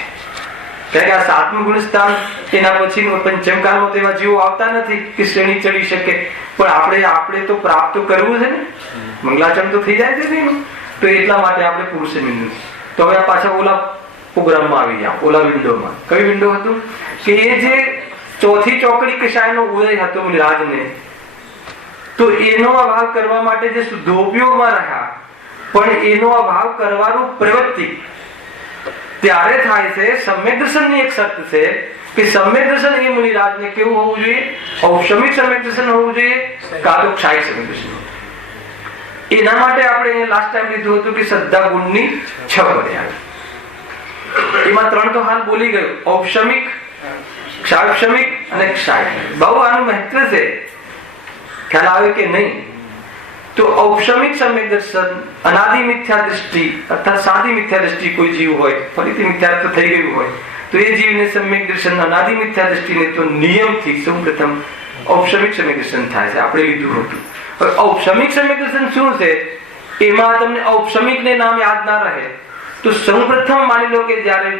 કારણ કે આ 7મું ગુણસ્થાન, એના પછી પંચમકાળમાં તેવા જીવો આવતા નથી કે શ્રેણી ચડી શકે. પણ આપણે તો પ્રાપ્ત કરવું છે ને, મંગલાચરણ તો થઈ જાય છે ને. તો એટલા માટે આપણે પુરુષ બિંદુ. તો હવે પાછા ઓલા પ્રોગ્રામમાં આવી જાઓ, ઓલા વિન્ડોમાં. કઈ વિન્ડો હતું? કે એ જે ચોથી ચોકડી કશાયનો ઉદય હતો મુનિરાજને, તો એનો અભાવ કરવા માટે જે શુદ્ધોપયોગમાં રહ્યા, પણ એનો અભાવ કરવાનું પ્રવૃત્તિ ત્યારે થાય છે. સમ્યક દર્શનની એક શરત છે કે સમ્યક દર્શન એ મુનિરાજને કેવું હોવું જોઈએ? ઔપસમિક સમ્યક દર્શન હોવું જોઈએ, કાં તો ક્ષાયિક સમ્યક દર્શન. એના માટે આપણે લાસ્ટ ટાઈમ લીધું હતું કે શ્રદ્ધા ગુણની 6 પર્યાય. એમાં 3 તો હાલ બોલી ગયું, ઔપસમિક, ક્ષાયક્ષમિક અને ક્ષાયિક. બહુ આનું મહત્વ છે. ખ્યાલ આવે કે નહીં? તો ઔપસમિક સમ્યક દર્શન, અનાદિ મિથ્યા દ્રષ્ટિ અર્થાત સાદી મિથ્યા દ્રષ્ટિ કોઈ જીવ હોય, ફરીથી મિથ્યાત્વ થઈ ગયું હોય, તો એ જીવને સમ્યક દર્શન, અનાદિ મિથ્યા દ્રષ્ટિને તો નિયમથી સૌપ્રથમ ઔપસમિક સમ્યક દર્શન થાય છે. આપણે લીધું હતું. હવે ઔપસમિક સમ્યક દર્શન શું છે? એમાં તમને ઔપસમિક ને નામ યાદ ના રહે, તો સૌપ્રથમ માની લો કે જ્યારે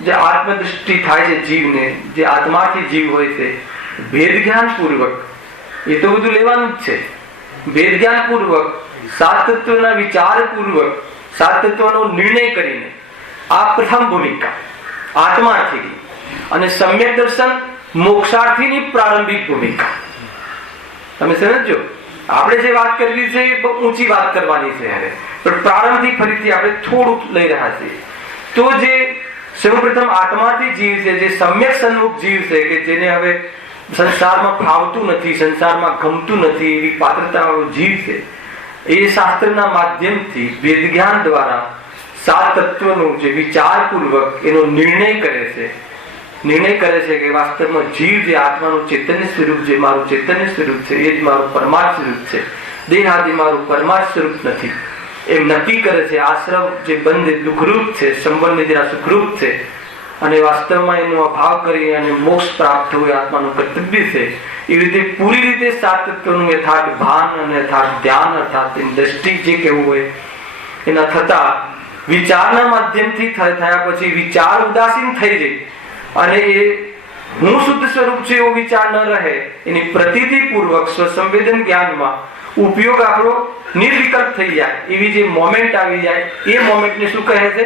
જે આત્મદૃષ્ટિ થાય છે જીવને, જે આત્માથી જીવ હોય છે, ભેદ જ્ઞાન પૂર્વક, એ તો બધું લેવાનું જ છે, ભેદ જ્ઞાન પૂર્વક, સાત તત્વના વિચાર પૂર્વક, સાત તત્વનો નિર્ણય કરીને, આ પ્રથમ ભૂમિકા આત્માર્થીની. અને સમ્યક દર્શન મોક્ષાર્થીની પ્રારંભિક ભૂમિકા. તમે સમજો, આપણે જે વાત કરવી છે એ બહુ ઊંચી વાત કરવાની છે હવે, પણ પ્રારંભથી ફરીથી આપણે થોડુંક લઈ રહ્યા છીએ. તો જે સૌપ્રથમ આત્માથી જીવ છે, જે સમ્યક સન્મુખ જીવ છે, કે જેને હવે સંસારમાં ફાવતું નથી, સંસારમાં ગમતું નથી, એવી પાત્રતાવાળો જીવ છે, એ શાસ્ત્રના માધ્યમથી વેદ જ્ઞાન દ્વારા સાત તત્વનું જે વિચારપૂર્વક એનો નિર્ણય કરે છે કે વાસ્તવમાં જીવ જે આત્માનું ચૈતન્ય સ્વરૂપ, જે મારું ચૈતન્ય સ્વરૂપ છે, એ જ મારું પરમાર્થ સ્વરૂપ છે, દેહ આદિ મારું પરમાર્થ સ્વરૂપ નથી, એમ નક્કી કરે છે. આશ્રમ જે બંધ દુઃખરૂપ છે, સંબંધ નિદ્રા સુખરૂપ છે, અને વાસ્તવમાં એનો અભાવ કરી અને મોક્ષ પ્રાપ્ત થવું આત્માનું કર્તવ્ય છે. એવી રીતે પૂરી રીતે સાત તત્વનું યથાર્થ ભાન અને યથાર્થ ધ્યાન, અર્થાત દ્રષ્ટિ જે કહેવું હોય એના થતા વિચારના માધ્યમથી થયા પછી વિચાર ઉદાસીન થઈ જાય અને એ હું શુદ્ધ સ્વરૂપ છે એવો વિચાર ન રહે, એની પ્રતીતિ પૂર્વક સ્વસંવેદન જ્ઞાનમાં ઉપયોગ આપણો નિર્વિકલ્પ થઈ જાય, એવી જે મોમેન્ટ આવી જાય, એ મોમેન્ટને શું કહે છે?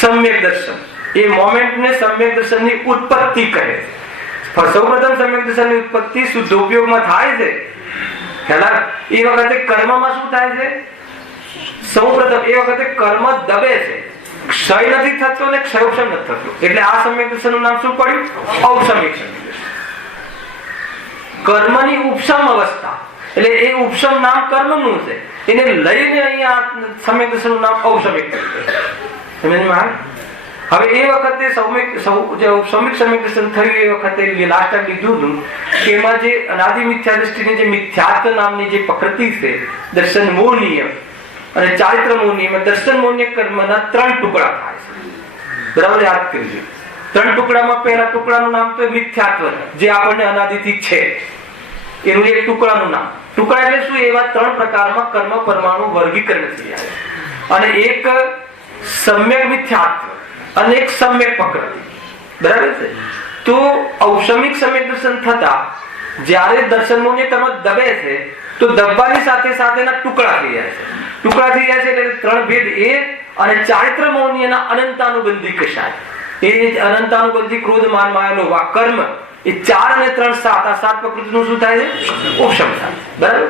સમ્યક દર્શન. એ મોમેન્ટને સમ્યક દર્શનની ઉત્પત્તિ કહે છે. સૌપ્રથમ સમ્યક દર્શનની ઉત્પત્તિ શુદ્ધ ઉપયોગમાં થાય છે. પહેલા એ વખતે કર્મમાં શું થાય છે? સૌપ્રથમ એ વખતે કર્મ દબે છે, ક્ષય નથી થતો ને ક્ષયોક્ષમ નથી થતો. એટલે આ સમ્યક દર્શનનું નામ શું પડ્યું? ઔપસમિક સમ્યક દર્શન. કર્મની ઉપશમ અવસ્થા, એટલે એ ઉપશમ નામ કર્મનું છે, એને લઈને અહીંયા સમ્યક દર્શનનું નામ ઔપસમિક સમજમાં. હવે એ વખતે સૌમિક સમ્યક દર્શન થયું, એ વખતે લાસ્ટ ટાઈમ લીધું કે એમાં જે અનાદિ મિથ્યા દૃષ્ટિની જે મિથ્યાત્વ નામની જે પ્રકૃતિ છે, દર્શન મોહનીય અને ચારિત્ર મોહનીય, દર્શન મોહનીય કર્મના 3 ટુકડા થાય છે. બરાબર યાદ કરજો. 3 ટુકડામાં પહેલા ટુકડાનું નામ તો મિથ્યાત્વ, જે આપણને અનાદિથી છે, એનું એક ટુકડાનું નામ. ટુકડા એટલે શું? એવા 3 પ્રકારમાં કર્મ પરમાણુ વર્ગીકરણ થઈ જાય, અને એક સમ્યક મિથ્યાત્વ અને એક સમ્યક પ્રકૃતિ. બરાબર છે. તો ઔપસમિક સમ્યક દર્શન થતા જ્યારે દર્શન મોહનીય કર્મ દબે છે, તો દબવાની સાથે સાથે એના ટુકડા થઈ જાય છે. ટુકડા થઈ જાય છે એટલે 3 ભેદ એ અને ચારિત્ર મૌનીયના અનંતાનુબંધી કશાય. એ અનંતાનુબંધી ક્રોધ માન માયાનો વા કર્મ, એ 4 અને 3 7, આ 7 પ્રકૃતિનું શું થાય છે? ઉપશમ થાય. બરાબર,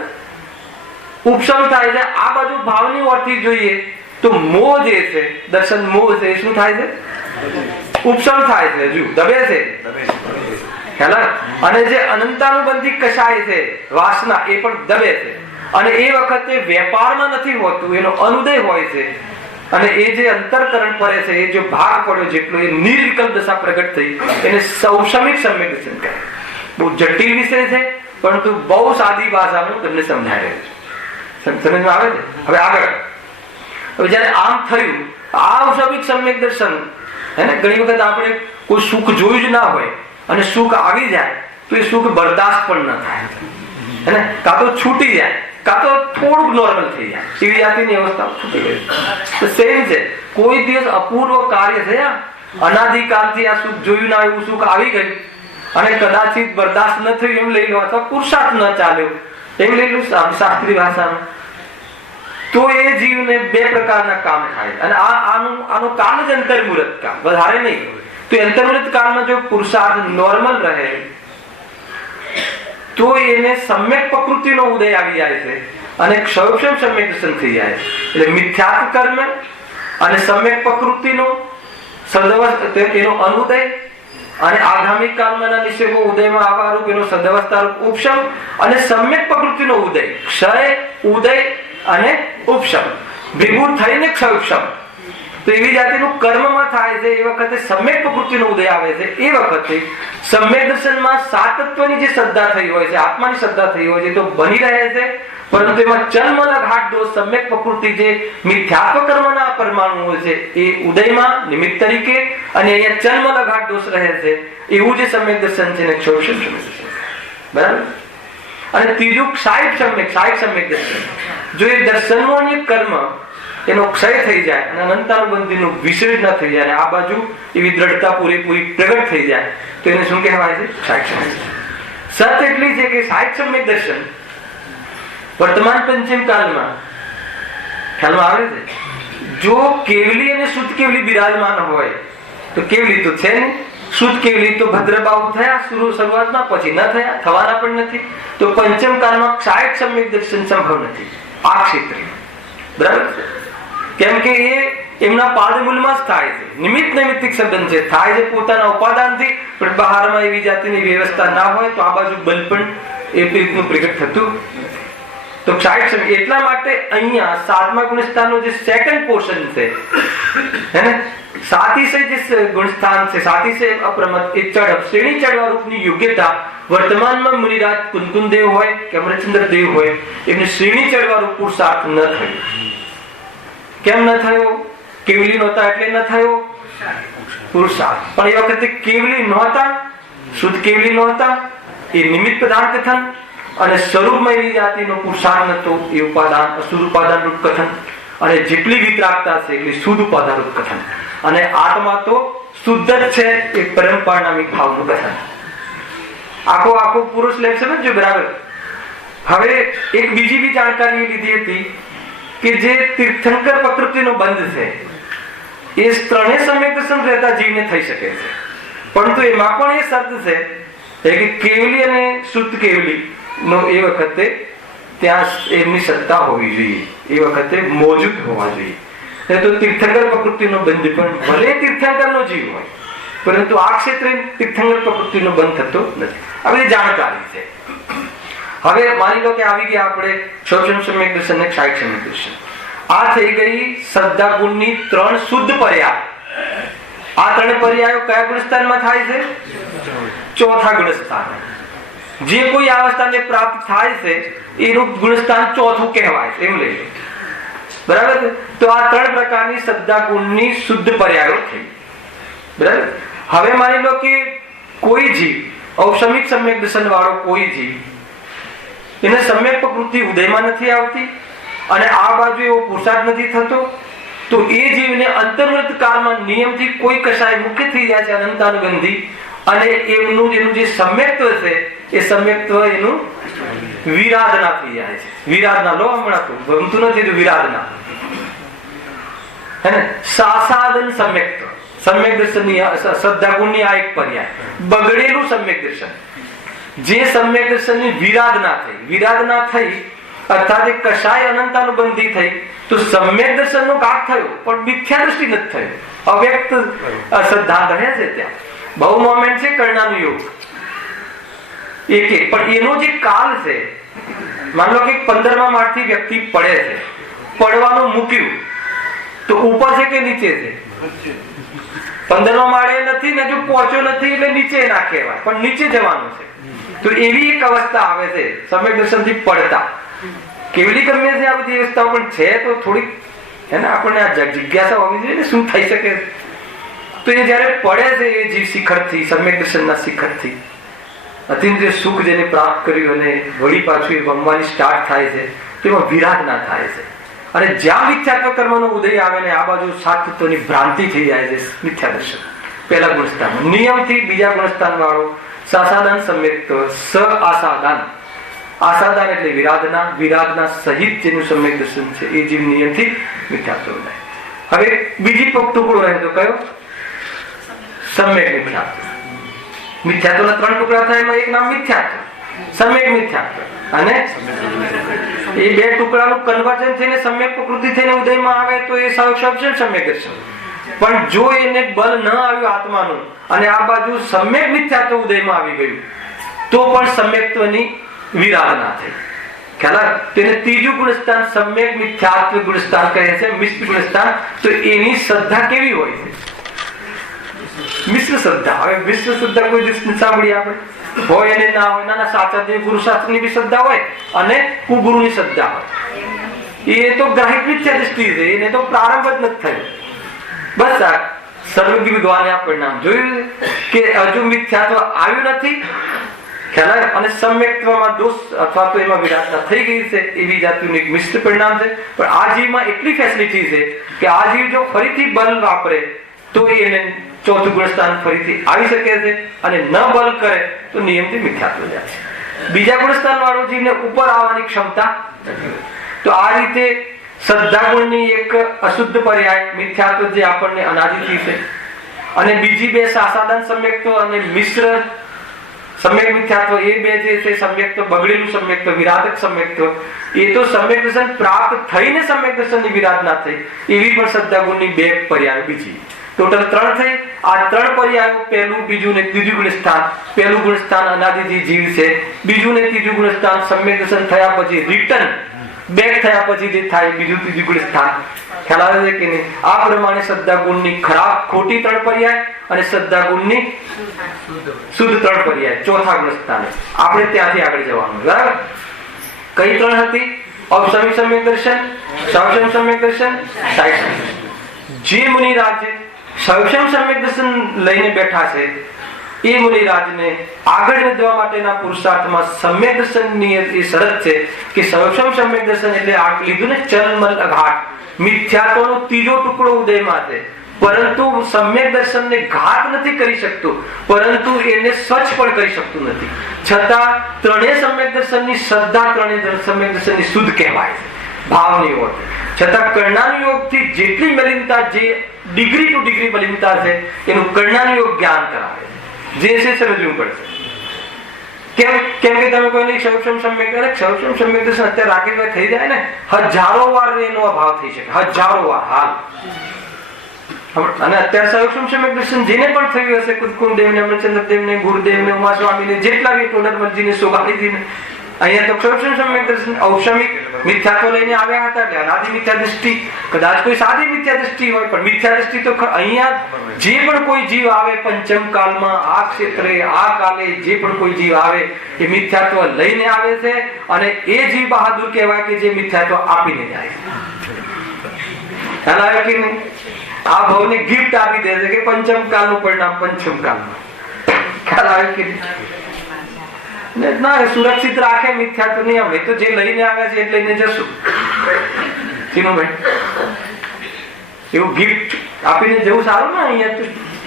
ઉપશમ થાય છે. આ બાજુ ભાવની ઓરથી જોઈએ તો મોહ જે છે, દર્શન મોહ છે, શું થાય છે? ઉપશમ થાય છે, હજુ દબે છે. અને જે અનંતાનુબંધી કશાય છે, વાસના, એ પણ દબે છે. અને એ વખતે વેપારમાં નથી હોતું, એનો અનુદય હોય છે. અને એ જે અંતરકરણ પડે છે, એ જો ભાગ પડ્યો જેટલો, એ નિર્વિકલ્પ દશા પ્રગટ થઈ, એને સૌષમિક સમ્યક દર્શન કહે. બહુ જટિલ વિષય છે, પરંતુ બહુ સાદી ભાષામાં તમને સમજાય રહ્યું છે. સમજમાં આવે છે? હવે આગળ, હવે જયારે આમ થયું, આ સૌષમિક સમ્યક દર્શન, હે ને, ઘણી વખત આપણે કોઈ સુખ જોયું જ ના હોય અને સુખ આવી જાય તો એ સુખ બરદાસ્ત પણ ન થાય, હે ને, કાં તો છૂટી જાય, કાં તો થોડુંક નોર્મલ થઈ જાય, એવી જાતિની અવસ્થા છૂટી ગઈ. તો સેમ છે, કોઈ દિવસ અપૂર્વ કાર્ય થયા, અનાદિકાળથી આ સુખ જોયું ના, એવું સુખ આવી ગયું અને કદાચિત બરદાસ્ત ન થયું એમ લઈ લો, અથવા પુરુષાર્થ ન ચાલ્યો એમ લઈ લો શાસ્ત્રીય ભાષામાં, તો એ જીવને 2 પ્રકારના કામ થાય. અને આનું કામ જ અંતર્મુહૂર્ત કામ, વધારે નહીં. તો અંતર્મુહૂર્ત કાળમાં જો પુરુષાર્થ નોર્મલ રહે તો એને સમ્યક પ્રકૃતિનો ઉદય આવી જાય છે અને ક્ષયોક્ષમ સમ્યક દર્શન થઈ જાય છે. એટલે મિથ્યાત્વ કર્મ અને સમ્યક પ્રકૃતિનો એનો અનુદય, અને આગામી કાળમાં નિષેધો ઉદયમાં આવવા રૂપ એનો સદવસ્થા રૂપ ઉપશમ, અને સમ્યક પ્રકૃતિનો ઉદય, ક્ષય, ઉદય અને ઉપશમ ભેગું થઈને ક્ષયોક્ષમ. તો એવી જાતિનું કર્મમાં થાય છે. એ વખતે સમ્યક પ્રકૃતિનો ઉદય આવે છે. એ વખતે સમ્યક દર્શનમાં સાતત્વની જે શ્રદ્ધા થઈ હોય છે, આત્માની શ્રદ્ધા થઈ હોય છે, તો બની રહે છે. પરંતુ એમાં ચલમલ ઘાટ દોષ, સમ્યક પ્રકૃતિ જે મિથ્યાત્વ કર્મના પરમાણુઓ છે, એ ઉદયમાં નિમિત્ત તરીકે, અને અહીંયા ચલમલ ઘાટ દોષ રહે છે. એવું જે સમ્યક દર્શન છે ને ક્ષયોક્ષમ સમ્યક દર્શન. બરાબર. અને ત્રીજું સાહિબ સમ્યક દર્શન. જો એ દર્શનનું કર્મ એનો ક્ષય થઈ જાય અને અનંતાનુબંધીનો વિશેષ ન થઈ જાય અને આ બાજુ એવી દ્રઢતા પૂરેપૂરી પ્રગટ થઈ જાય તો એને શું કહેવાય છે? સાહિત્ય દર્શન. સત એટલી છે કે સાહિત્ય સમ્યક દર્શન વર્તમાન પંચમ કાળમાં ખ્યાલમાં આવે છે. જો કેવલી અને શુદ્ધ કેવલી બિરાજમાન હોય તો કેવલી તો છે ને, શુદ્ધ કેવલી તો ભદ્રબાહુ થયા શરૂઆતમાં, પછી ન થયા, થવાના પણ નથી. તો પંચમ કાળમાં સાહિત્ય સમ્યક દર્શન સંભવ નથી આ ક્ષેત્રે. બરાબર છે? કેમ કે એ એમના પાદમૂલમાં જ થાય છે. નિમિત્ત નૈમિત્તિક સંબંધ છે, થાય છે પોતાના ઉપાદાનથી, પણ બહારમાં એવી જાતિની વ્યવસ્થા ના હોય તો આ બાજુ બલ પણ એ રીતનું પ્રગટ થતું. તો સાહિત્ય એટલા માટે અહીંયા 7મા ગુણસ્થાનનો જે સેકન્ડ પોર્શન છે હે ને, સાતિશય જે ગુણસ્થાન છે, સાતિશય અપ્રમત, એ શ્રેણી ચડવા રૂપની યોગ્યતા વર્તમાનમાં મુનિરાજ કુંકુમદેવ હોય કે અમરચંદ્ર દેવ હોય એમને શ્રેણી ચડવા રૂપ પુરુષાર્થ ન થયો. કેમ ન થયો? કેવલી નહોતા એટલે ન થયો પુરુષાર્થ. પણ એ વખતે કેવલી નહોતા, શુદ્ધ કેવલી નહોતા, એ નિમિત્ત પદાર્થ કથન અને સ્વરૂપમાં એવી જાતિનો પુરુષાર્થ નતો, એ ઉપાદાન અસુર ઉપાદાન રૂપ કથન. અને જેટલી વિતરાગતા છે એટલી શુદ્ધ ઉપાદાન રૂપ કથન. અને આત્મા તો શુદ્ધ જ છે, એ પરમ પારણામિક ભાવનું કથન. આખો પુરુષ લેખ સમજો બરાબર. હવે એક બીજી બી જાણકારી લીધી હતી કે જે તીર્થંકર પ્રકૃતિનો બંધ છે એ ત્રણેય સમ્યક દર્શન રહેતા જીવને થઈ શકે છે. પરંતુ એમાં પણ એ શરત છે કે કેવલી અને શુદ્ધ કેવલી નો એ વખતે ત્યાં એમની સત્તા હોવી જોઈએ, એ વખતે મોજૂદ હોવા જોઈએ. તો તીર્થંકર પ્રકૃતિનો બંધ પણ ભલે તીર્થંકરનો જીવ હોય પરંતુ આ ક્ષેત્રે તીર્થંકર પ્રકૃતિનો બંધ થતો નથી. આ બધી જાણકારી છે. હવે માની લો કે આવી ગયા આપણે સૌચમ સમ્યક દર્શન અને સાહિત્ય સમ્યક દર્શન. આ થઈ ગઈ શ્રદ્ધા ગુણની 3 શુદ્ધ પર્યાય. આ 3 પર્યાયો કયા ગુણસ્થાનમાં થાય છે? ચોથા ગુણસ્થાન. જે કોઈ અવસ્થાને પ્રાપ્ત થાય છે એનું ગુણસ્થાન ચોથું કહેવાય છે, એવું લઈ લો. બરાબર. તો આ 3 પ્રકારની શ્રદ્ધા ગુણની શુદ્ધ પર્યાયો થઈ. બરાબર. હવે માની લો કે કોઈ જીવ ઔષમિક સમ્યક દર્શન વાળો કોઈ જીવ, એને સમ્યક પ્રકૃતિ ઉદયમાં નથી આવતી અને આ બાજુ એવો પુરુષાર્થ નથી થતો, તો એ જીવને અંતર્વર્ત કાળમાં નિયમથી કોઈ કશાય મુખ્ય થઈ જાય છે અનંતાનુબંધી, અને એનું જે સમ્યક્ત્વ છે એ સમ્યક્ત્વ એનું વિરાધના થઈ જાય છે. વિરાધના લો હમણાં તો ગમતું નથી તો વિરાધના હે ને. સાસાદન સમ્યક્ત્વ, સમ્યક દર્શનની શ્રદ્ધા ગુણની આ એક પર્યાય. બગડેલું સમ્યક દર્શન, જે સમ્યક દર્શનની વિરાધના થઈ અર્થાત એ કશાય અનંતાનુબંધી થઈ તો સમ્યક દર્શનનો ઘાત થયો પણ મિથ્યા દૃષ્ટિ નથી થયો, અવ્યક્ત શ્રદ્ધા રહે છે. ત્યાં બહુ મોમેન્ટ છે કર્ણાનું યોગ એક પણ એનો જે કાલ છે, માન લો કે 15મા માળથી વ્યક્તિ પડે છે, પડવાનું મૂક્યું તો ઉપર છે કે નીચે છે? 15મા માળે નથી ને, જો પહોંચ્યો નથી એટલે નીચે ના કહેવાય, પણ નીચે જવાનું છે. તો એવી એક અવસ્થા આવે છે સમ્યક દર્શનથી પડતા. કેવલી ગમે છે આ બધી અવસ્થાઓ પણ છે તો થોડીક હે ને આપણને આ જિજ્ઞાસા હોવી જોઈએ ને શું થઈ શકે. તો એ જયારે પડે છે એ જીવ શિખરથી, સમ્યક દર્શનના શિખરથી અતિન્દ્રિય સુખ જેને પ્રાપ્ત કર્યું અને વળી પાછું એ ગમવાની સ્ટાર્ટ થાય છે, તેમાં વિરાધના થાય છે. અને જ્યાં મિથ્યાત્વ કર્મનો ઉદય આવે ને આ બાજુ સાત તત્વની ભ્રાંતિ થઈ જાય છે. મિથ્યા દર્શન પહેલા ગુણસ્થાન, નિયમથી બીજા ગુણસ્થાન વાળો સાસાદાન સમ્યક્ત્વ, સ આસાદાન. આસાદાન એટલે વિરાધના, વિરાધના સહિત જેનું સમ્યક દર્શન છે એ જીવ નિયમથી મિથ્યાત્વ થાય. હવે બીજી ટુકડો રહે તો કયો? સમ્યક મિથ્યાત્વ. મિથ્યાત્વના 3 ટુકડા થાય, એમાં એક નામ મિથ્યાત્વ, સમ્યક મિથ્યાત્વ. અને એ 2 ટુકડાનું કન્વર્જન થઈને સમ્યક પ્રકૃતિ થઈને ઉદયમાં આવે તો એ સૌક્ષમ સમ્યક દર્શન. પણ જો એને બલ ન આવ્યું આત્માનું અને આ બાજુ સમ્યક મિથ્યાત્વ ઉદયમાં આવી ગયું તો પણ સમ્યક્ત્વની વિરાધના થઈ. ખ્યાલ? તેને ત્રીજું ગુણસ્થાન સમ્યક મિથ્યાત્વ ગુણસ્થાન કહે છે, મિશ્ર ગુણસ્થાન. તો એની શ્રદ્ધા કેવી હોય છે? મિશ્ર શ્રદ્ધા. હવે મિશ્ર શ્રદ્ધા કોઈ દિવસ સાંભળી આપણે? હોય અને ના હોય. નાના સાચા દેવ ગુરુ શાસ્ત્રની બી શ્રદ્ધા હોય અને કુગુરુની શ્રદ્ધા હોય. એ તો ગ્રાહિક મિથ્યા દૃષ્ટિ છે, એને તો પ્રારંભ જ નથી થયો. બસ આ સર્વજ્ઞ વિદ્વાને આ પરિણામ જોયું કે હજુ મિથ્યાત્વ આવ્યું નથી. ખ્યાલ આવે. અને સમ્યક્ત્વમાં દોષ અથવા તો એમાં વિરાટતા થઈ ગઈ છે એવી જાતનું એક મિશ્ર પરિણામ છે. પણ આ જીવમાં એટલી ફેસિલિટી છે કે આ જીવ જો ફરીથી બલ વાપરે તો એને ચોથું ગુણસ્થાન ફરીથી આવી શકે છે, અને ન બલ કરે તો નિયમથી મિથ્યાત્વ જાય છે. બીજા ગુણસ્થાન વાળો જીવને ઉપર આવવાની ક્ષમતા નથી. તો આ રીતે શ્રદ્ધા ગુણની એક અશુદ્ધ પર્યાય મિથ્યાત્વ જે આપણને અનાદિથી છે, અને બીજી બે સાસાદાન સમ્યક્ત્વ અને મિશ્ર સમ્યક મિથ્યાત્વ, એ બે જે છે સમ્યક્ત્વ બગડેલું સમ્યક્ત્વ, વિરાટક સમ્યક્ત્વ, એ તો સમ્યક દર્શન પ્રાપ્ત થઈને સમ્યક દર્શનની વિરાટ ના થઈ એવી પણ શ્રદ્ધા ગુણની બે પર્યાય બીજી. ટોટલ 3 થઈ. આ 3 પર્યાયો પહેલું, બીજું ને ત્રીજું ગુણસ્થાન. પહેલું ગુણસ્થાન અનાદિથી જીવ છે, બીજું ને ત્રીજું ગુણસ્થાન સમ્યક દર્શન થયા પછી રિટર્ન બેક થયા પછી જે થાય બીજું ત્રીજું ગુણસ્થાન. ખ્યાલ આવે છે કે નહીં? આ પ્રમાણે શ્રદ્ધા ગુણની ખરાબ ખોટી 3 પર્યાય અને શ્રદ્ધા ગુણની શુદ્ધ 3 પર્યાય ચોથા ગુણસ્થાને. આપણે ત્યાંથી આગળ જવાનું. બરાબર? કઈ 3 હતી? અવસમિક સમ્યક દર્શન, સવક્ષમ સમ્યક દર્શન, સાહિત્ય સમ્યક દર્શન. જે મુનિરાજ સવક્ષમ સમ્યક દર્શન લઈને બેઠા છે એ મુનિરાજને આગળ વધવા માટેના પુરુષાર્થમાં સમ્યક દર્શનની એ શરત છે કે સવક્ષમ સમ્યક દર્શન એટલે આ લીધું ને ચલમલ અઘાટ, મિથ્યાત્વનો ત્રીજો ટુકડો ઉદયમાં છે, પરંતુ સમ્યક દર્શનને ઘાત નથી કરી શકતું, પરંતુ એને સ્વચ્છ પણ કરી શકતું નથી. છતાં ત્રણેય સમ્યક દર્શનની શ્રદ્ધા ત્રણેય સમ્યક દર્શનની શુદ્ધ કહેવાય છે ભાવની ઓર. છતાં કર્ણાનુયોગથી જેટલી મલિનતા, જે ડિગ્રી ટુ ડિગ્રી મલિનતા છે એનું કર્ણાનુયોગ જ્ઞાન કરાવે જે છે સમજવું પડશે. કેમ કે તમે કોઈને સવક્ષમ સમ્યક સવક્ષમ સમ્યક દર્શન અત્યારે રાકેશભાઈ થઈ જાય ને હજારો વાર એનો અભાવ થઈ શકે, હજારો વાર હાલ. અને અત્યારે સવક્ષમ સમ્યક દર્શન જેને પણ થયું હશે, કુંદેવને, અમરચંદ્રદેવને, ગુરુદેવને, ઉમા સ્વામીને, જેટલા બી ટોડરમલજીને, સોગાલીજીને, અહીંયા તો સવક્ષમ સમ્યક દર્શન ઔષમિક મિથ્યાત્વ લઈને આવ્યા હતા એટલે અનાદિ મિથ્યા દૃષ્ટિ. કદાચ કોઈ સાદી મિથ્યા દૃષ્ટિ હોય, પણ મિથ્યા દૃષ્ટિ તો અહીંયા જે પણ કોઈ જીવ આવે પંચમ કાલમાં, આ ક્ષેત્રે, આ કાલે જે પણ કોઈ જીવ આવે એ મિથ્યાત્વ લઈને આવે છે, અને એ જીવ બહાદુર કહેવાય કે જે મિથ્યાત્વ આપીને જાય છે. ખ્યાલ આવે કે નહીં? આ ભાવને ગિફ્ટ આપી દે છે કે પંચમ કાલનું પરિણામ પંચમ કાલમાં. ખ્યાલ આવે કે ના સુરક્ષિત રાખે મિથ્યાત્વ નહીં. અમે તો જે લઈને આવ્યા છે એટલે લઈને જશું. એવું ગિફ્ટ આપીને જવું સારું ને? અહીંયા તો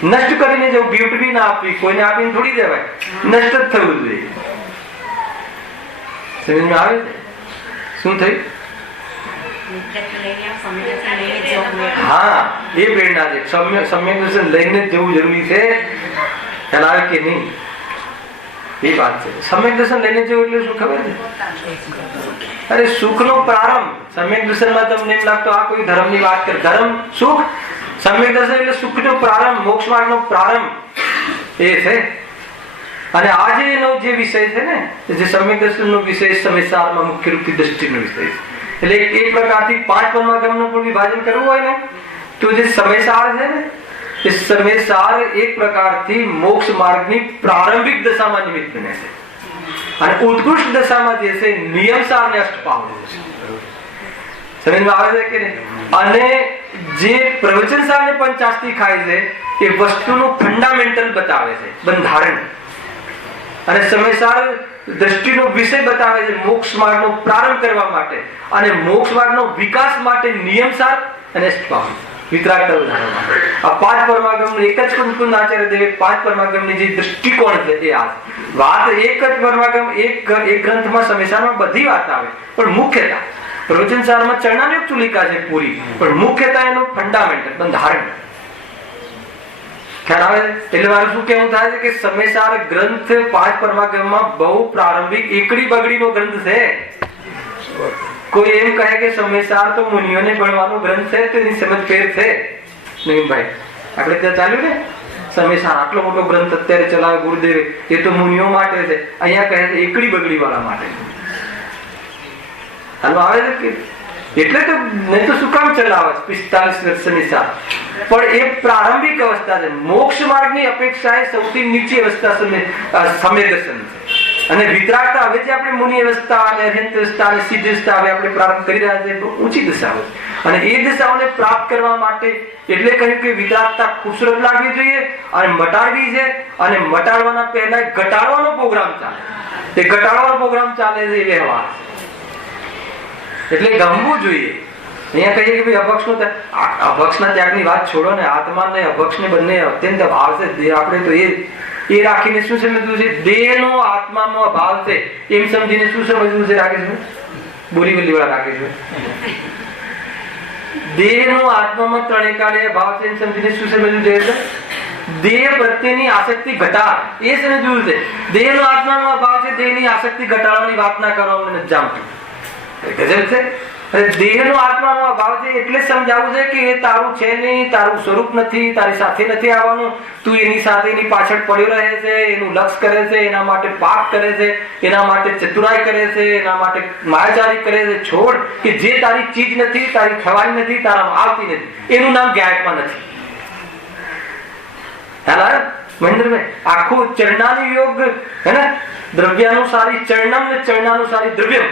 નષ્ટ કરીને જવું. ગિફ્ટ બી ના આપવી, કોઈને આપીને થોડી દેવાય, નષ્ટ જ થવું જોઈએ. સમજમાં આવે છે શું થયું? હા, એ પ્રેરણા છે. સમ્યક દર્શન લઈને જવું જરૂરી છે. ખ્યાલ આવે કે નહીં? એ વાત છે. સમ્યક દર્શન લઈને જવું એટલે શું ખબર છે? અરે સુખનો પ્રારંભ. સમ્યક દર્શનમાં તમને એમ લાગતો આ કોઈ ધર્મની વાત કરે. ધર્મ સુખ, સમ્યક દર્શન એટલે સુખનો પ્રારંભ, મોક્ષ માર્ગનો પ્રારંભ એ છે. અને આજે એનો જે વિષય છે ને, જે સમ્યક દર્શનનો વિષય સમયસારમાં મુખ્ય રૂપથી દ્રષ્ટિનો વિષય છે. એટલે એક પ્રકારથી 5 પરમાગમનું પણ વિભાજન કરવું હોય ને તો જે સમયસાર છે ને, એ સમયસાર એક પ્રકારથી મોક્ષ માર્ગની પ્રારંભિક દશામાં નિમિત્ત બને છે, અને ઉત્કૃષ્ટ દશામાં જે છે નિયમસારને અષ્ટપાવલી છે. સમજમાં આવે છે કે નહીં? અને જે પ્રવચનસારને પંચાસ્તી ખાય છે એ વસ્તુનું ફંડામેન્ટલ બતાવે છે, બંધારણ. અને સમયસાર દ્રષ્ટિનો વિષય બતાવે છે મોક્ષ માર્ગનો પ્રારંભ કરવા માટે અને મોક્ષ માર્ગનો વિકાસ માટે નિયમસાર અને અષ્ટપાવલી વિતરાગતા ઉદાહરણ માટે. આ 5 પરમાગમનું એક જ કુંદ આચાર્ય દેવે 5 પરમાગમની જે દૃષ્ટિકોણ છે એ આ વાત. એક જ પરમાગમ એક ગ્રંથમાં સમયસારમાં બધી વાત આવે, પણ મુખ્યતા પ્રવચનસારમાં ચરણાયુક્ત ચુલિકા છે પૂરી, પણ મુખ્યતા એનું ફંડામેન્ટલ બંધારણ. ખ્યાલ આવે? એટલે મારું શું કેવું થાય છે કે સમયસાર ગ્રંથ 5 પરમાગમમાં બહુ પ્રારંભિક એકડી બગડીનો ગ્રંથ છે. કોઈ એમ કહે કે સમયસાર તો મુનિઓને ભણવાનો ગ્રંથ છે તો એની સમજ ફેર છે નહીં ભાઈ. આપણે ત્યાં ચાલ્યું ને સમયસાર આટલો મોટો ગ્રંથ અત્યારે ચલાવે ગુરુદેવે, એ તો મુનિઓ માટે છે. અહીંયા કહે છે એકડી બગડી વાળા માટે. હાલો આવે છે કે એટલે તો નહીં તો શું કામ ચલાવે 45 વર્ષની સાથે. પણ એ પ્રારંભિક અવસ્થા છે. મોક્ષ માર્ગની અપેક્ષાએ સૌથી નીચી અવસ્થા સમ્યક દર્શન છે. અને વિતરાગતા હવે જે આપણે મુનિ અવસ્થા અને અર્હંત અવસ્થા અને સિદ્ધ અવસ્થા હવે આપણે પ્રારંભ કરી રહ્યા છીએ ઊંચી દિશાઓ, અને એ દિશાઓને પ્રાપ્ત કરવા માટે એટલે કહ્યું કે વિતરાગતા ખૂબસૂરત લાગવી જોઈએ અને મટાડવી છે. અને મટાડવાના પહેલા ઘટાડવાનો પ્રોગ્રામ ચાલે. તે ઘટાડવાનો પ્રોગ્રામ ચાલે છે એ વ્યવહાર. એટલે ગમવું જોઈએ. અહીંયા કહીએ કે ભાઈ અભક્ષના ત્યાગની વાત છોડો ને, આત્મા ને અભક્ષ ને બંને અત્યંત ભાવ છે. આપણે તો એ રાખીને શું સમજવું છે? દેહનો આત્માનો ભાવ છે એમ સમજીને શું સમજવું છે? રાખીશું બોરીવલી વાળા રાખીશું. દેહનો આત્મામાં ત્રણેય કાળે ભાવ છે એમ સમજીને શું સમજવું છે? દેહ પ્રત્યેની આસક્તિ ઘટાડ એ સમજવું છે. દેહનો આત્મામાં ભાવ છે, દેહની આસક્તિ ઘટાડવાની વાત ના કરો, અમને નથી જાણતું. ગજબ છે. દેહનો આત્મામાં ભાવ છે એટલે સમજાવવું છે કે એ તારું છે નહીં, તારું સ્વરૂપ નથી, તારી સાથે નથી આવવાનું. તું એની સાથે એની પાછળ પડ્યો રહે છે, એનું લક્ષ કરે છે, એના માટે પાપ કરે છે, એના માટે ચતુરાઈ કરે છે, એના માટે માયાચારી કરે છે. છોડ કે જે તારી ચીજ નથી, તારી થવાની નથી, તારામાં આવતી નથી, એનું નામ જ્ઞાનમાં નથી. મહેન્દ્રભાઈ આખું ચરણાનું યોગ હે ને, દ્રવ્યાનુસારી ચરણમ ને ચરણાનુસારી દ્રવ્યમ,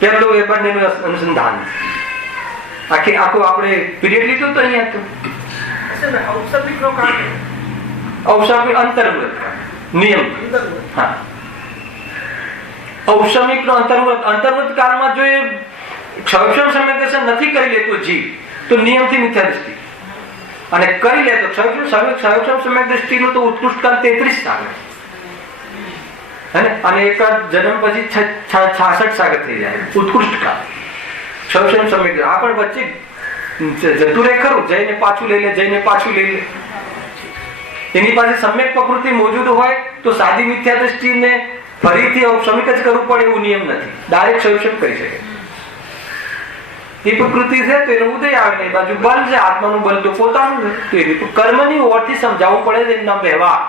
પેલો એ બંનેનું અનુસંધાન. આખું આપણે પીરિયડ લીધું તો અહીંયા હતું ઔષમિક અંતર્મુરત નિયમ. હા, ઔષમિક નો અંતર્મુરત કાળમાં જો એ ક્ષયક્ષમ સમ્યક નથી કરી લેતો જીવ તો નિયમથી મિથ્યા દૃષ્ટિ, અને કરી લે તો ક્ષયક્ષમ સમ્યક દૃષ્ટિનું તો ઉત્કૃષ્ટ કાળ 33 સાગર અને એક જન્મ પછી 66 સાગર થઈ જાય ઉત્કૃષ્ટ કાળ. ક્ષયક્ષમ સમ્યક આ પણ વચ્ચે જતું રહે ખરું, જઈને પાછું લઈ લે, જઈને પાછું લઈ લે. એની પાસે સમ્યક પ્રકૃતિ મોજૂદ હોય તો સાદી મિથ્યા દૃષ્ટિને ફરીથી ઔષમિક જ કરવું પડે એવું નિયમ નથી. ડાયરેક્ટ ક્ષયક્ષમ કરી શકે. એ પ્રકૃતિ છે તો એનો ઉદય આવે ને, બાજુ બલ છે, આત્માનું બલ તો પોતાનું છે. તો એ કર્મની ઓરથી સમજાવવું પડે છે. એમના વ્યવહાર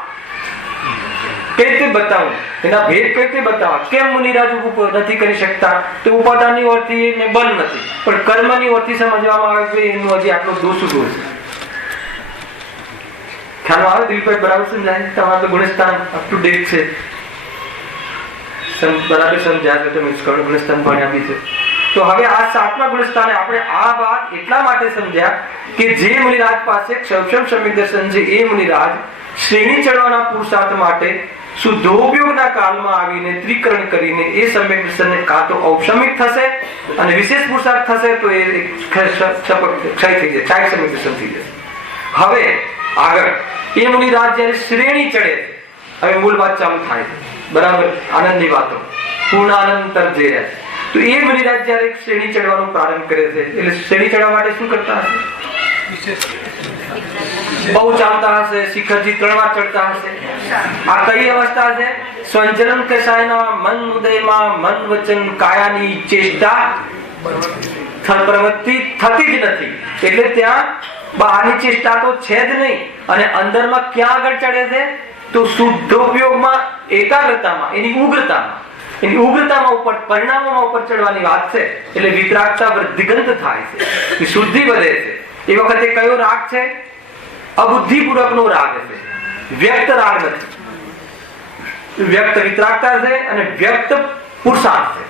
કઈ રીતે બતાવું, એના ભેદ કઈ રીતે બતાવવા. કેમ મુનિરાજ નથી કરી શકતા? તો ઉપાદાનની ઓરથી એને બલ નથી, પણ કર્મની ઓરથી સમજવામાં આવે કે એનું હજી આટલો દોષ છે. ખ્યાલ આવે દિલભાઈ? બરાબર સમજાય? તમારે તો ગુણસ્થાન અપ ટુ ડેટ છે, બરાબર સમજ્યા છે તમે? ગુણસ્થાન ભણ્યા બી છે. તો હવે આ 7મા ગુણસ્થાને આપણે આ વાત એટલા માટે સમજ્યા કે જે મુનિરાજ પાસે ક્ષયક્ષમ સમ્યક દર્શન છે એ મુનિરાજ શ્રેણી ચડવાના પુરુષાર્થ માટે શુદ્ધોપયોગના કાળમાં આવીને ત્રિકરણ કરીને એ સમ્યક દર્શનને કાં તો ઔષમિક થશે અને વિશેષ પુરુષાર્થ થશે તો એ ક્ષય થઈ જશે, ક્ષય સમ્યક દર્શન થઈ જશે. હવે આગળ એ મુનિરાજ જયારે શ્રેણી ચડે, હવે મૂળ વાત ચાલુ થાય છે. બરાબર, આનંદની વાતો, પૂર્ણ આનંદ તરફ જઈ રહ્યા છે. તો એ મુનિરાજ જયારે શ્રેણી ચડવાનો પ્રારંભ કરે છે, એટલે શ્રેણી ચડવા માટે શું કરતા હશે? બહુ ચાલતા હશે, શિખરજી 3 વાર ચડતા હશે. આ કઈ અવસ્થા છે? સ્વંજનમ કશાયના મન ઉદયમાં મન વચન કાયાની ચેષ્ટા પ્રવૃત્તિ થતી જ નથી. એટલે ત્યાં બહારની ચેષ્ટા તો છે જ નહીં, અને અંદરમાં ક્યાં આગળ ચડે છે? તો શુદ્ધોપયોગમાં, એકાગ્રતામાં, એની ઉગ્રતામાં ઉપર, પરિણામોમાં ઉપર ચડવાની વાત છે. એટલે વિતરાગતા વૃદ્ધિગંત થાય છે, શુદ્ધિ વધે છે. એ વખતે કયો રાગ છે? અબુદ્ધિપૂર્વકનો રાગ છે, વ્યક્ત રાગ નથી. વ્યક્ત વિતરાગતા છે અને વ્યક્ત પુરુષાર્થ છે,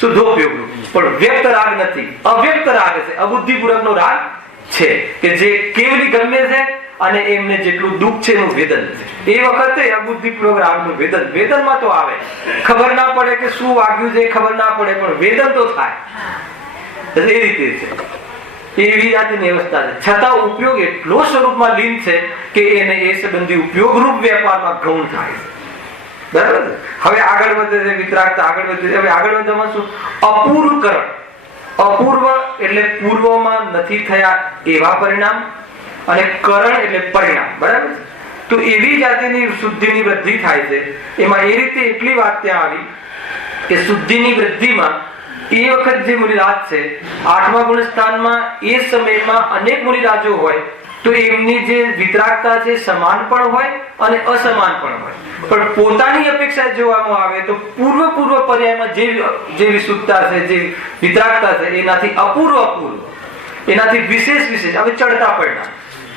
શુદ્ધોપયોગનો. પણ વ્યક્ત રાગ નથી, અવ્યક્ત રાગ છે, અબુદ્ધિપૂર્વકનો રાગ છે કે જે કેવલી ગમે છે અને એમને જેટલું દુઃખ છે એનું વેદન છે. એ વખતે અબુદ્ધિપૂર્વક રાગનું વેદન. વેદનમાં તો આવે, ખબર ના પડે કે શું વાગ્યું છે, ખબર ના પડે, પણ વેદન તો થાય. એ રીતે છે, એવી જાતની અવસ્થા છે. છતાં ઉપયોગ એટલો સ્વરૂપમાં લીન છે કે એને એ સંબંધી ઉપયોગરૂપ વેપારમાં ગૌણ થાય છે. બરાબર. હવે આગળ વધે છે વિતરાગતા, આગળ વધે છે. હવે આગળ વધવામાં શું? અપૂર્વકરણ. અપૂર્વ એટલે પૂર્વમાં નથી થયા એવા પરિણામ, અને કરણ એટલે પરિણામ. બરાબર. તો એવી જાતિની શુદ્ધિની વૃદ્ધિ થાય છે. એમાં એ રીતે એટલી વાત ત્યાં આવી કે શુદ્ધિની વૃદ્ધિમાં એ વખત જે મુનિરાજ છે 8મા ગુણસ્થાનમાં, એ સમયમાં અનેક મુનિરાજો હોય તો એમની જે વિતરાગતા છે સમાન પણ હોય અને અસમાન પણ હોય. પણ પોતાની અપેક્ષા જોવામાં આવે તો પૂર્વ પર્યાયમાં જે વિશુદ્ધતા છે, જે વિતરાગતા છે, એનાથી અપૂર્વ, એનાથી વિશેષ. હવે ચડતા પરિણામ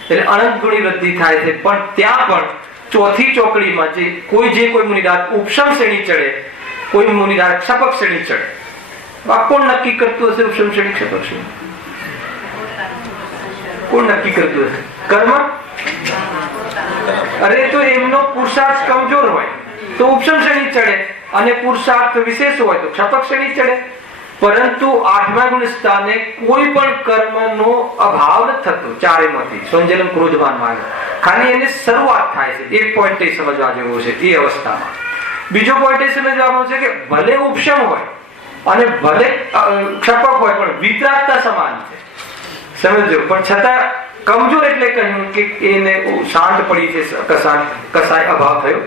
એટલે અનંત ગુણી વૃદ્ધિ થાય છે. પણ ત્યાં પણ ચોથી ચોકડીમાં જે કોઈ મુનિરાજ ઉપશમ શ્રેણી ચડે, કોઈ મુનિરાજ ક્ષપક શ્રેણી ચડે. આ કોણ નક્કી કરતું હશે? ઉપશમ શ્રેણી, ક્ષપક શ્રેણી કોણ નક્કી કરતું હશે? કર્મ. અરે તો એમનો પુરુષાર્થ કમજોર હોય, તો ઉપશમ શ્રેણી ચડે, અને પુરુષાર્થ વિશેષ હોય તો ક્ષપક શ્રેણી ચડે. પરંતુ 8મા ગુણ સ્થાને કોઈ પણ કર્મનો અભાવ નથી થતો ચારેયમાંથી. સંજલન ક્રોધમાન માર્ગ ખાલી એની શરૂઆત થાય છે. એક પોઈન્ટ એ સમજવા જેવો છે એ અવસ્થામાં. બીજો પોઈન્ટ એ સમજવાનો છે કે ભલે ઉપશમ હોય અને ભલે ક્ષપક હોય પણ વિતરાગતા સમાન છે. સમજો, પણ છતાં કમજોર એટલે કહ્યું કે એને શાંત પડી છે, કસાય અભાવ થયો.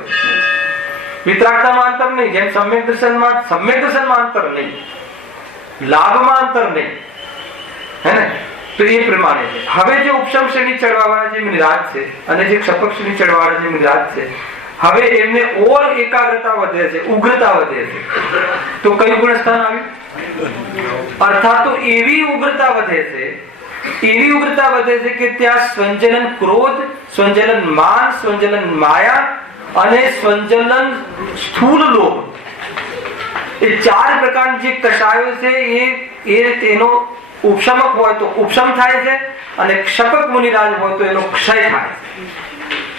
વિતરાગતામાં અંતર નહીં, જેમ સમ્યક દર્શનમાં અંતર નહીં, લાભમાં અંતર નહીં, હે ને? તો એ પ્રમાણે છે. હવે જે ઉપશમ શ્રેણી ચડવા વાળા જે મુનિરાજ છે અને જે ક્ષપક શ્રેણી ચડવા વાળા જે મુનિરાજ છે, હવે એમને ઓર એકાગ્રતા વધે છે, ઉગ્રતા વધે છે. તો કયું ગુણ સ્થાન આવ્યું? અર્થાત તો એવી ઉગ્રતા વધે છે કે ત્યાં સ્વંજલન ક્રોધ, સ્વંજલન માન, સ્વંજલન માયા અને સ્વંજલન સ્થૂલ લોભ, એ 4 પ્રકારના જે કષાયો છે એ તેનો ઉપશમક હોય તો ઉપશમ થાય છે, અને ક્ષપક મુનિરાજ હોય તો એનો ક્ષય થાય છે.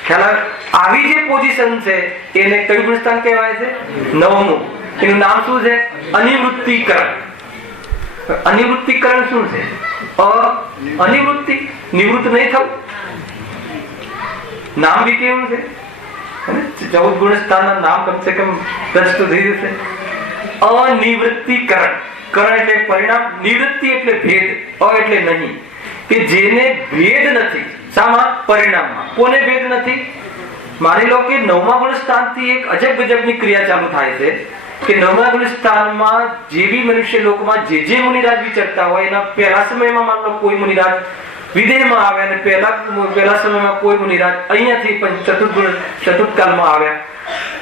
ખ્યાલ? આવી જે પોઝિશન છે એને કયું ગુણસ્થાન કહેવાય છે? 9મું. એનું નામ શું છે? અનિવૃત્તિકરણ. અનિવૃત્તિકરણ શું છે? અનિવૃત્તિ, નિવૃત્ત નહીં થવું. નામ બી કેવું છે? 14 ગુણસ્થાનના નામ કમસે કમ 10 તો થઈ જશે. અનિવૃત્તિકરણ. કરણ એટલે પરિણામ, નિવૃત્તિ એટલે ભેદ, એટલે નહીં. કે જેને ભેદ નથી. શામાં? પરિણામમાં. કોને ભેદ નથી? માની લો કે 9મા ગુણ સ્થાનથી એક અજબ ગજબની ક્રિયા ચાલુ થાય છે કે 9મા ગુણ સ્થાનમાં જે બી મનુષ્ય લોકમાં જે મુનિરાજ વિચરતા હોય એના પહેલા સમયમાં માન લો કોઈ મુનિરાજ વિદેહમાં આવે અને પહેલા સમયમાં કોઈ મુનિરાજ અહીંયાથી ચતુર્થકાલમાં આવ્યા,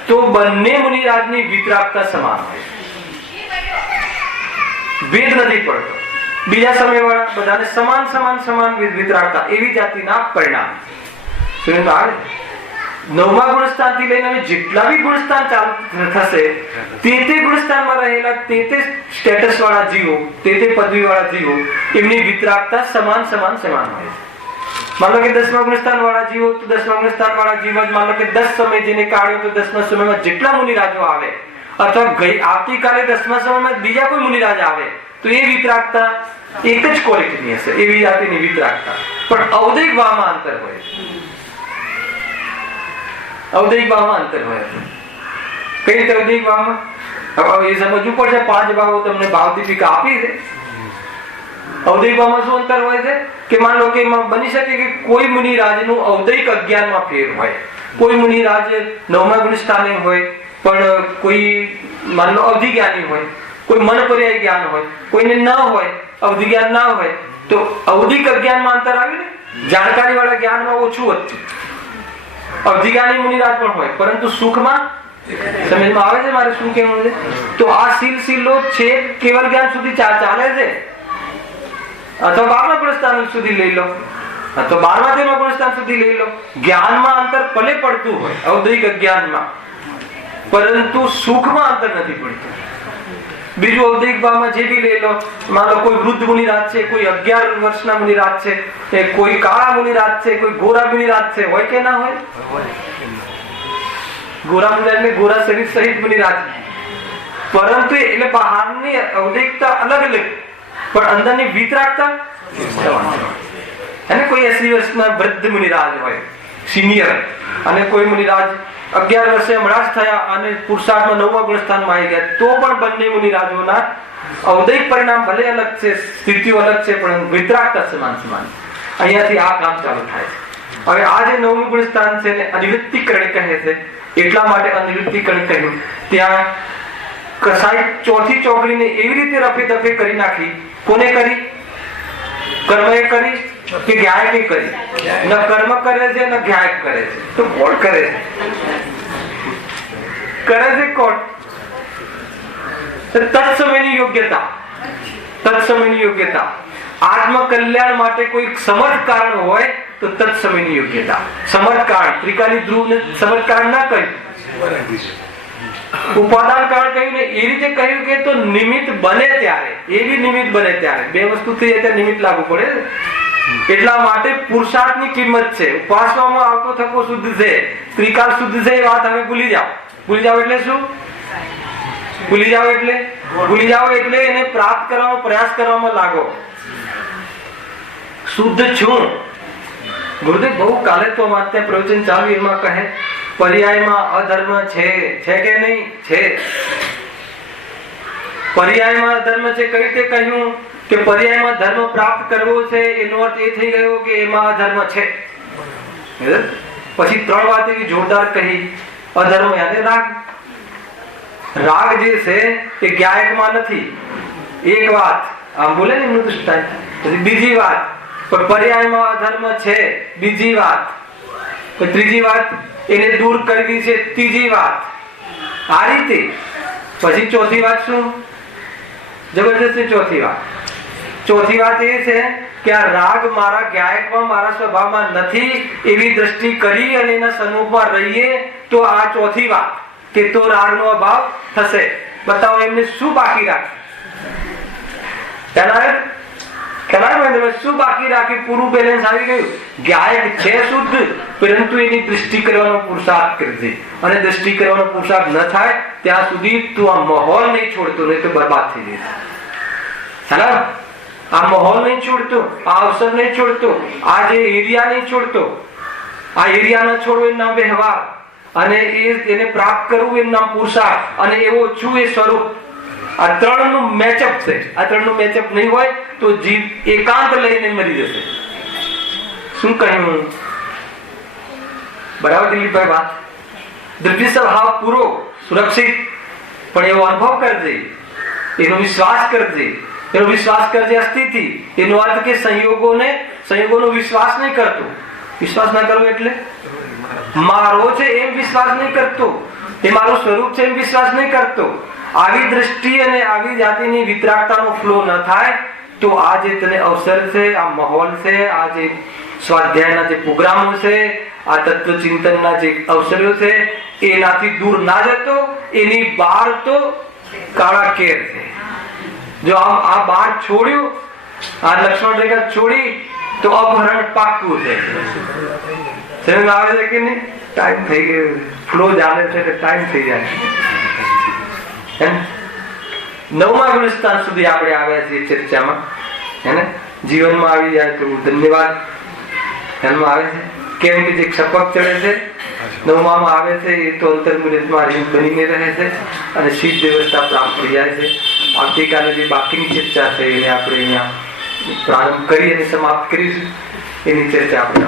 તો બંને મુનિરાજની વિતરાગતા સમાન હોય, ભેદ નથી પડતો. બીજા સમય વાળા બધાને સમાન વિતરાગતા, એવી જાતિના પરિણામ. આવે 9મા ગુણસ્થાન થી લઈને જેટલા બી ગુણસ્થાન ચાલુ થશે તે ગુણસ્થાનમાં રહેલા તે સ્ટેટસ વાળા જીવો, તે પદવી વાળા જીવો, એમની વિતરાગતા સમાન હોય. માન લો કે 10મા ગુણસ્થાન વાળા જીવો તો 10મા ગુણસ્થાન વાળા જીવો, માન લો કે 10 સમય જેને કાઢ્યો તો 10મા સમયમાં જેટલા મુનિરાજો આવે, અથવા આવતીકાલે 10મા સમયમાં બીજા કોઈ મુનિરાજ આવે તો એ વિતરાગતા એક જ ક્વોલિટીની હશે, એવી જાતિની વિતરાગતા. પણ ઔદયિક ભાવમાં અંતર હોય. ઔદયિક ભાવમાં અંતર હોય. કઈ રીતે ઔદયિક ભાવમાં? હવે એ સમજવું પડશે. 5 ભાવો તમને ભાવ દીપિકા આપી છે. ઔદયિક ભાવમાં શું અંતર હોય છે? કે માન લો કે એમાં બની શકે કે કોઈ મુનિરાજનું ઔદયિક અજ્ઞાનમાં ફેર હોય, કોઈ મુનિરાજ 9મા ગુણ સ્થાને હોય પણ કોઈ માન લો અવધિ જ્ઞાની હોય, કોઈ મન પર્યાય જ્ઞાન હોય, કોઈને ન હોય, અવધિ જ્ઞાન ના હોય, તો ઔદિક અજ્ઞાનમાં અંતર આવ્યું ને. જાણકારી વાળા જ્ઞાનમાં ઓછું વધતું. અવધિ જ્ઞાની મુનિરાજ પણ હોય પરંતુ સુખમાં સમજમાં આવે છે મારે શું કહેવું છે? તો આ સિલસિલો છે કેવલ જ્ઞાન સુધી ચાલે છે, અથવા 12મા ગુણસ્થાન સુધી લઈ લો, અથવા 12મા ગુણસ્થાન સુધી લઈ લો. જ્ઞાનમાં અંતર ભલે પડતું હોય ઔદયિક અજ્ઞાનમાં, પરંતુ સુખમાં અંતર નથી પડતું. બીજું ઔદયિક ભાવમાં જે બી લઈ લો, માન લો કોઈ વૃદ્ધ મુનિરાજ છે, કોઈ 11 વર્ષના મુનિરાજ છે, કોઈ કાળા મુનિરાજ છે, કોઈ ગોરા મુનિરાજ છે, હોય કે ના હોય? ગોરા મુનિરાજ ને ગોરા શરીર સહિત મુનિરાજ, પરંતુ એટલે બહારની ઔદયિકતા અલગ પણ અંદરની વિતરાગતા અને કોઈ 80 વર્ષના વૃદ્ધ મુનિરાજ હોય સિનિયર, અને કોઈ મુનિરાજ 11 વર્ષે હમણાં જ થયા અને પુરુષાર્થમાં 9મા ગુણસ્થાનમાં આવી ગયા, તો પણ બંને મુનિરાજોના ઔદયિક પરિણામ ભલે અલગ છે, સ્થિતિઓ અલગ છે, પણ વિતરાગતા સમાન. અહીંયાથી આ કામ ચાલુ થાય છે. હવે આ જે 9મું ગુણસ્થાન છે એને અનિવૃત્તિકરણ કહે છે. એટલા માટે અનિવૃત્તિકરણ કહ્યું. ત્યાં કસાય ચોથી ચોકડીને એવી રીતે રફે દફે કરી નાખી. કોને કરી? કર્મએ કરી કે જ્ઞાયકે કરી? ન કર્મ કરે છે ન જ્ઞાયક કરે છે. તો કોણ કરે છે કોણ? તત્સમયની યોગ્યતા. આત્મ કલ્યાણ માટે કોઈ સમર્થ કારણ હોય તો તત્સમયની યોગ્યતા. સમર્થ કારણ ત્રિકાલી ધ્રુવ ને સમર્થ કારણ ના કહ્યું, ઉપાદાન કારણ કહ્યું ને એ રીતે કહ્યું કે તો નિમિત્ત બને ત્યારે, એવી નિમિત્ત બને ત્યારે. બે વસ્તુ થઈ ત્યારે નિમિત્ત લાગુ પડે. એટલા માટે પુરુષાર્થની કિંમત છે. ઉપાસનામાં આવતો થકો શુદ્ધ છે, ત્રિકાલ શુદ્ધ છે, એ વાત હવે ભૂલી જાઓ. ભૂલી જાઓ એટલે શું? ભૂલી જાઓ એટલે એને પ્રાપ્ત કરવાનો પ્રયાસ કરવામાં લાગો. શુદ્ધ છું. ગુરુદેવ બહુ કાલે તો ત્યાં પ્રવચન ચાલ્યું, એમાં કહે પર્યાયમાં અધર્મ છે કે નહીં? છે. પર્યાયમાં અધર્મ છે. કઈ રીતે કહ્યું કે પર્યાયમાં ધર્મ પ્રાપ્ત કરવો છે, એનો અર્થ એ થઈ ગયો કે એમાં અધર્મ છે. પછી 3 વાત એવી જોરદાર કહી. અધર્મ યાદ રાગ. રાગ જે છે એ જ્ઞાયકમાં નથી. એક વાત આમ બોલે ને એમનું દૃષ્ટાંત. પછી બીજી વાત પણ પર્યાયમાં અધર્મ છે, બીજી વાત. ત્રીજી વાત એને દૂર કરવી છે, ત્રીજી વાત. આ રીતે પછી ચોથી વાત શું? જબરદસ્ત ચોથી વાત એ છે કે આ રાગ મારા જ્ઞાયકમાં, મારા સ્વભાવમાં નથી, એવી દ્રષ્ટિ કરી અને એના સન્મુખમાં રહીએ તો આ ચોથી વાત કે તો રાગનો અભાવ થશે. બતાવો એમને શું બાકી રાખ્યું? શું બાકી રાખ્યું? પૂરું બેલેન્સ આવી ગયું. જ્ઞાયક છે શુદ્ધ, પરંતુ એની દૃષ્ટિ કરવાનો પુરુષાર્થ કરજે. અને દૃષ્ટિ કરવાનો પુરુષાર્થ ન થાય ત્યાં સુધી તું આ માહોલ નહીં છોડતો, નહીં તો બરબાદ થઈ જશે. આ માહોલ નહીં છોડતો, આ અવસર નહીં છોડતો, આ જે એરિયા નહીં છોડતો. આ એરિયા ન છોડવો એનું નામ વ્યવહાર, અને એને પ્રાપ્ત કરવું એનું નામ પુરુષાર્થ, અને એવો છું એ સ્વરૂપ. આ 3 નું મેચઅપ છે. આ 3 નું મેચઅપ નહીં હોય તો જીવ એકાંત લઈને મરી જશે. શું કહ્યું? બરાબર દિલીપભાઈ વાત? દ્રવ્ય સ્વભાવ પૂરો સુરક્ષિત, પણ એવો અનુભવ કરજે, એનો વિશ્વાસ કરજે અસ્થિતિ. એનો અર્થ કે સંયોગોનો વિશ્વાસ નહીં કરતો. વિશ્વાસ ના કરવો એટલે મારો છે એમ વિશ્વાસ નહીં કરતો, એ મારું સ્વરૂપ છે એમ વિશ્વાસ નહીં કરતો. આવી દ્રષ્ટિ અને આવી જાતિની વિતરાગતાનો ફ્લો ન થાય તો આ જે તને અવસર છે, આ માહોલ છે, આ જે સ્વાધ્યાયના જે પ્રોગ્રામો છે, આ તત્વચિંતનના જે અવસરો છે, એનાથી દૂર ના જતો. એની બહાર તો કાળા કેર છે. જો આ બહાર છોડ્યું, આ લક્ષ્મણ રેખા છોડી તો અપહરણ પાક્કું છે. સમજ આવે છે કે નહીં? ટાઈમ થઈ ગયો, ફ્લો ચાલે છે એટલે ટાઈમ થઈ જાય. 9મા ગુણસ્થાન સુધી આપણે આવ્યા છીએ ચર્ચામાં. હેને જીવનમાં આવી જાય તો ધન્યવાદ. ધ્યાનમાં આવે છે કેમ કે જે ક્ષપક ચડે છે 9માં આવે છે એ તો અંતર્મુહૂર્તમાં રીંગ બનીને રહે છે અને સિદ્ધ વ્યવસ્થા પ્રાપ્ત થઈ જાય છે. આવતીકાલે જે બાકીની ચર્ચા છે એને આપણે અહીંયા પ્રારંભ કરી અને સમાપ્ત કરીશું. એની ચર્ચા આપણે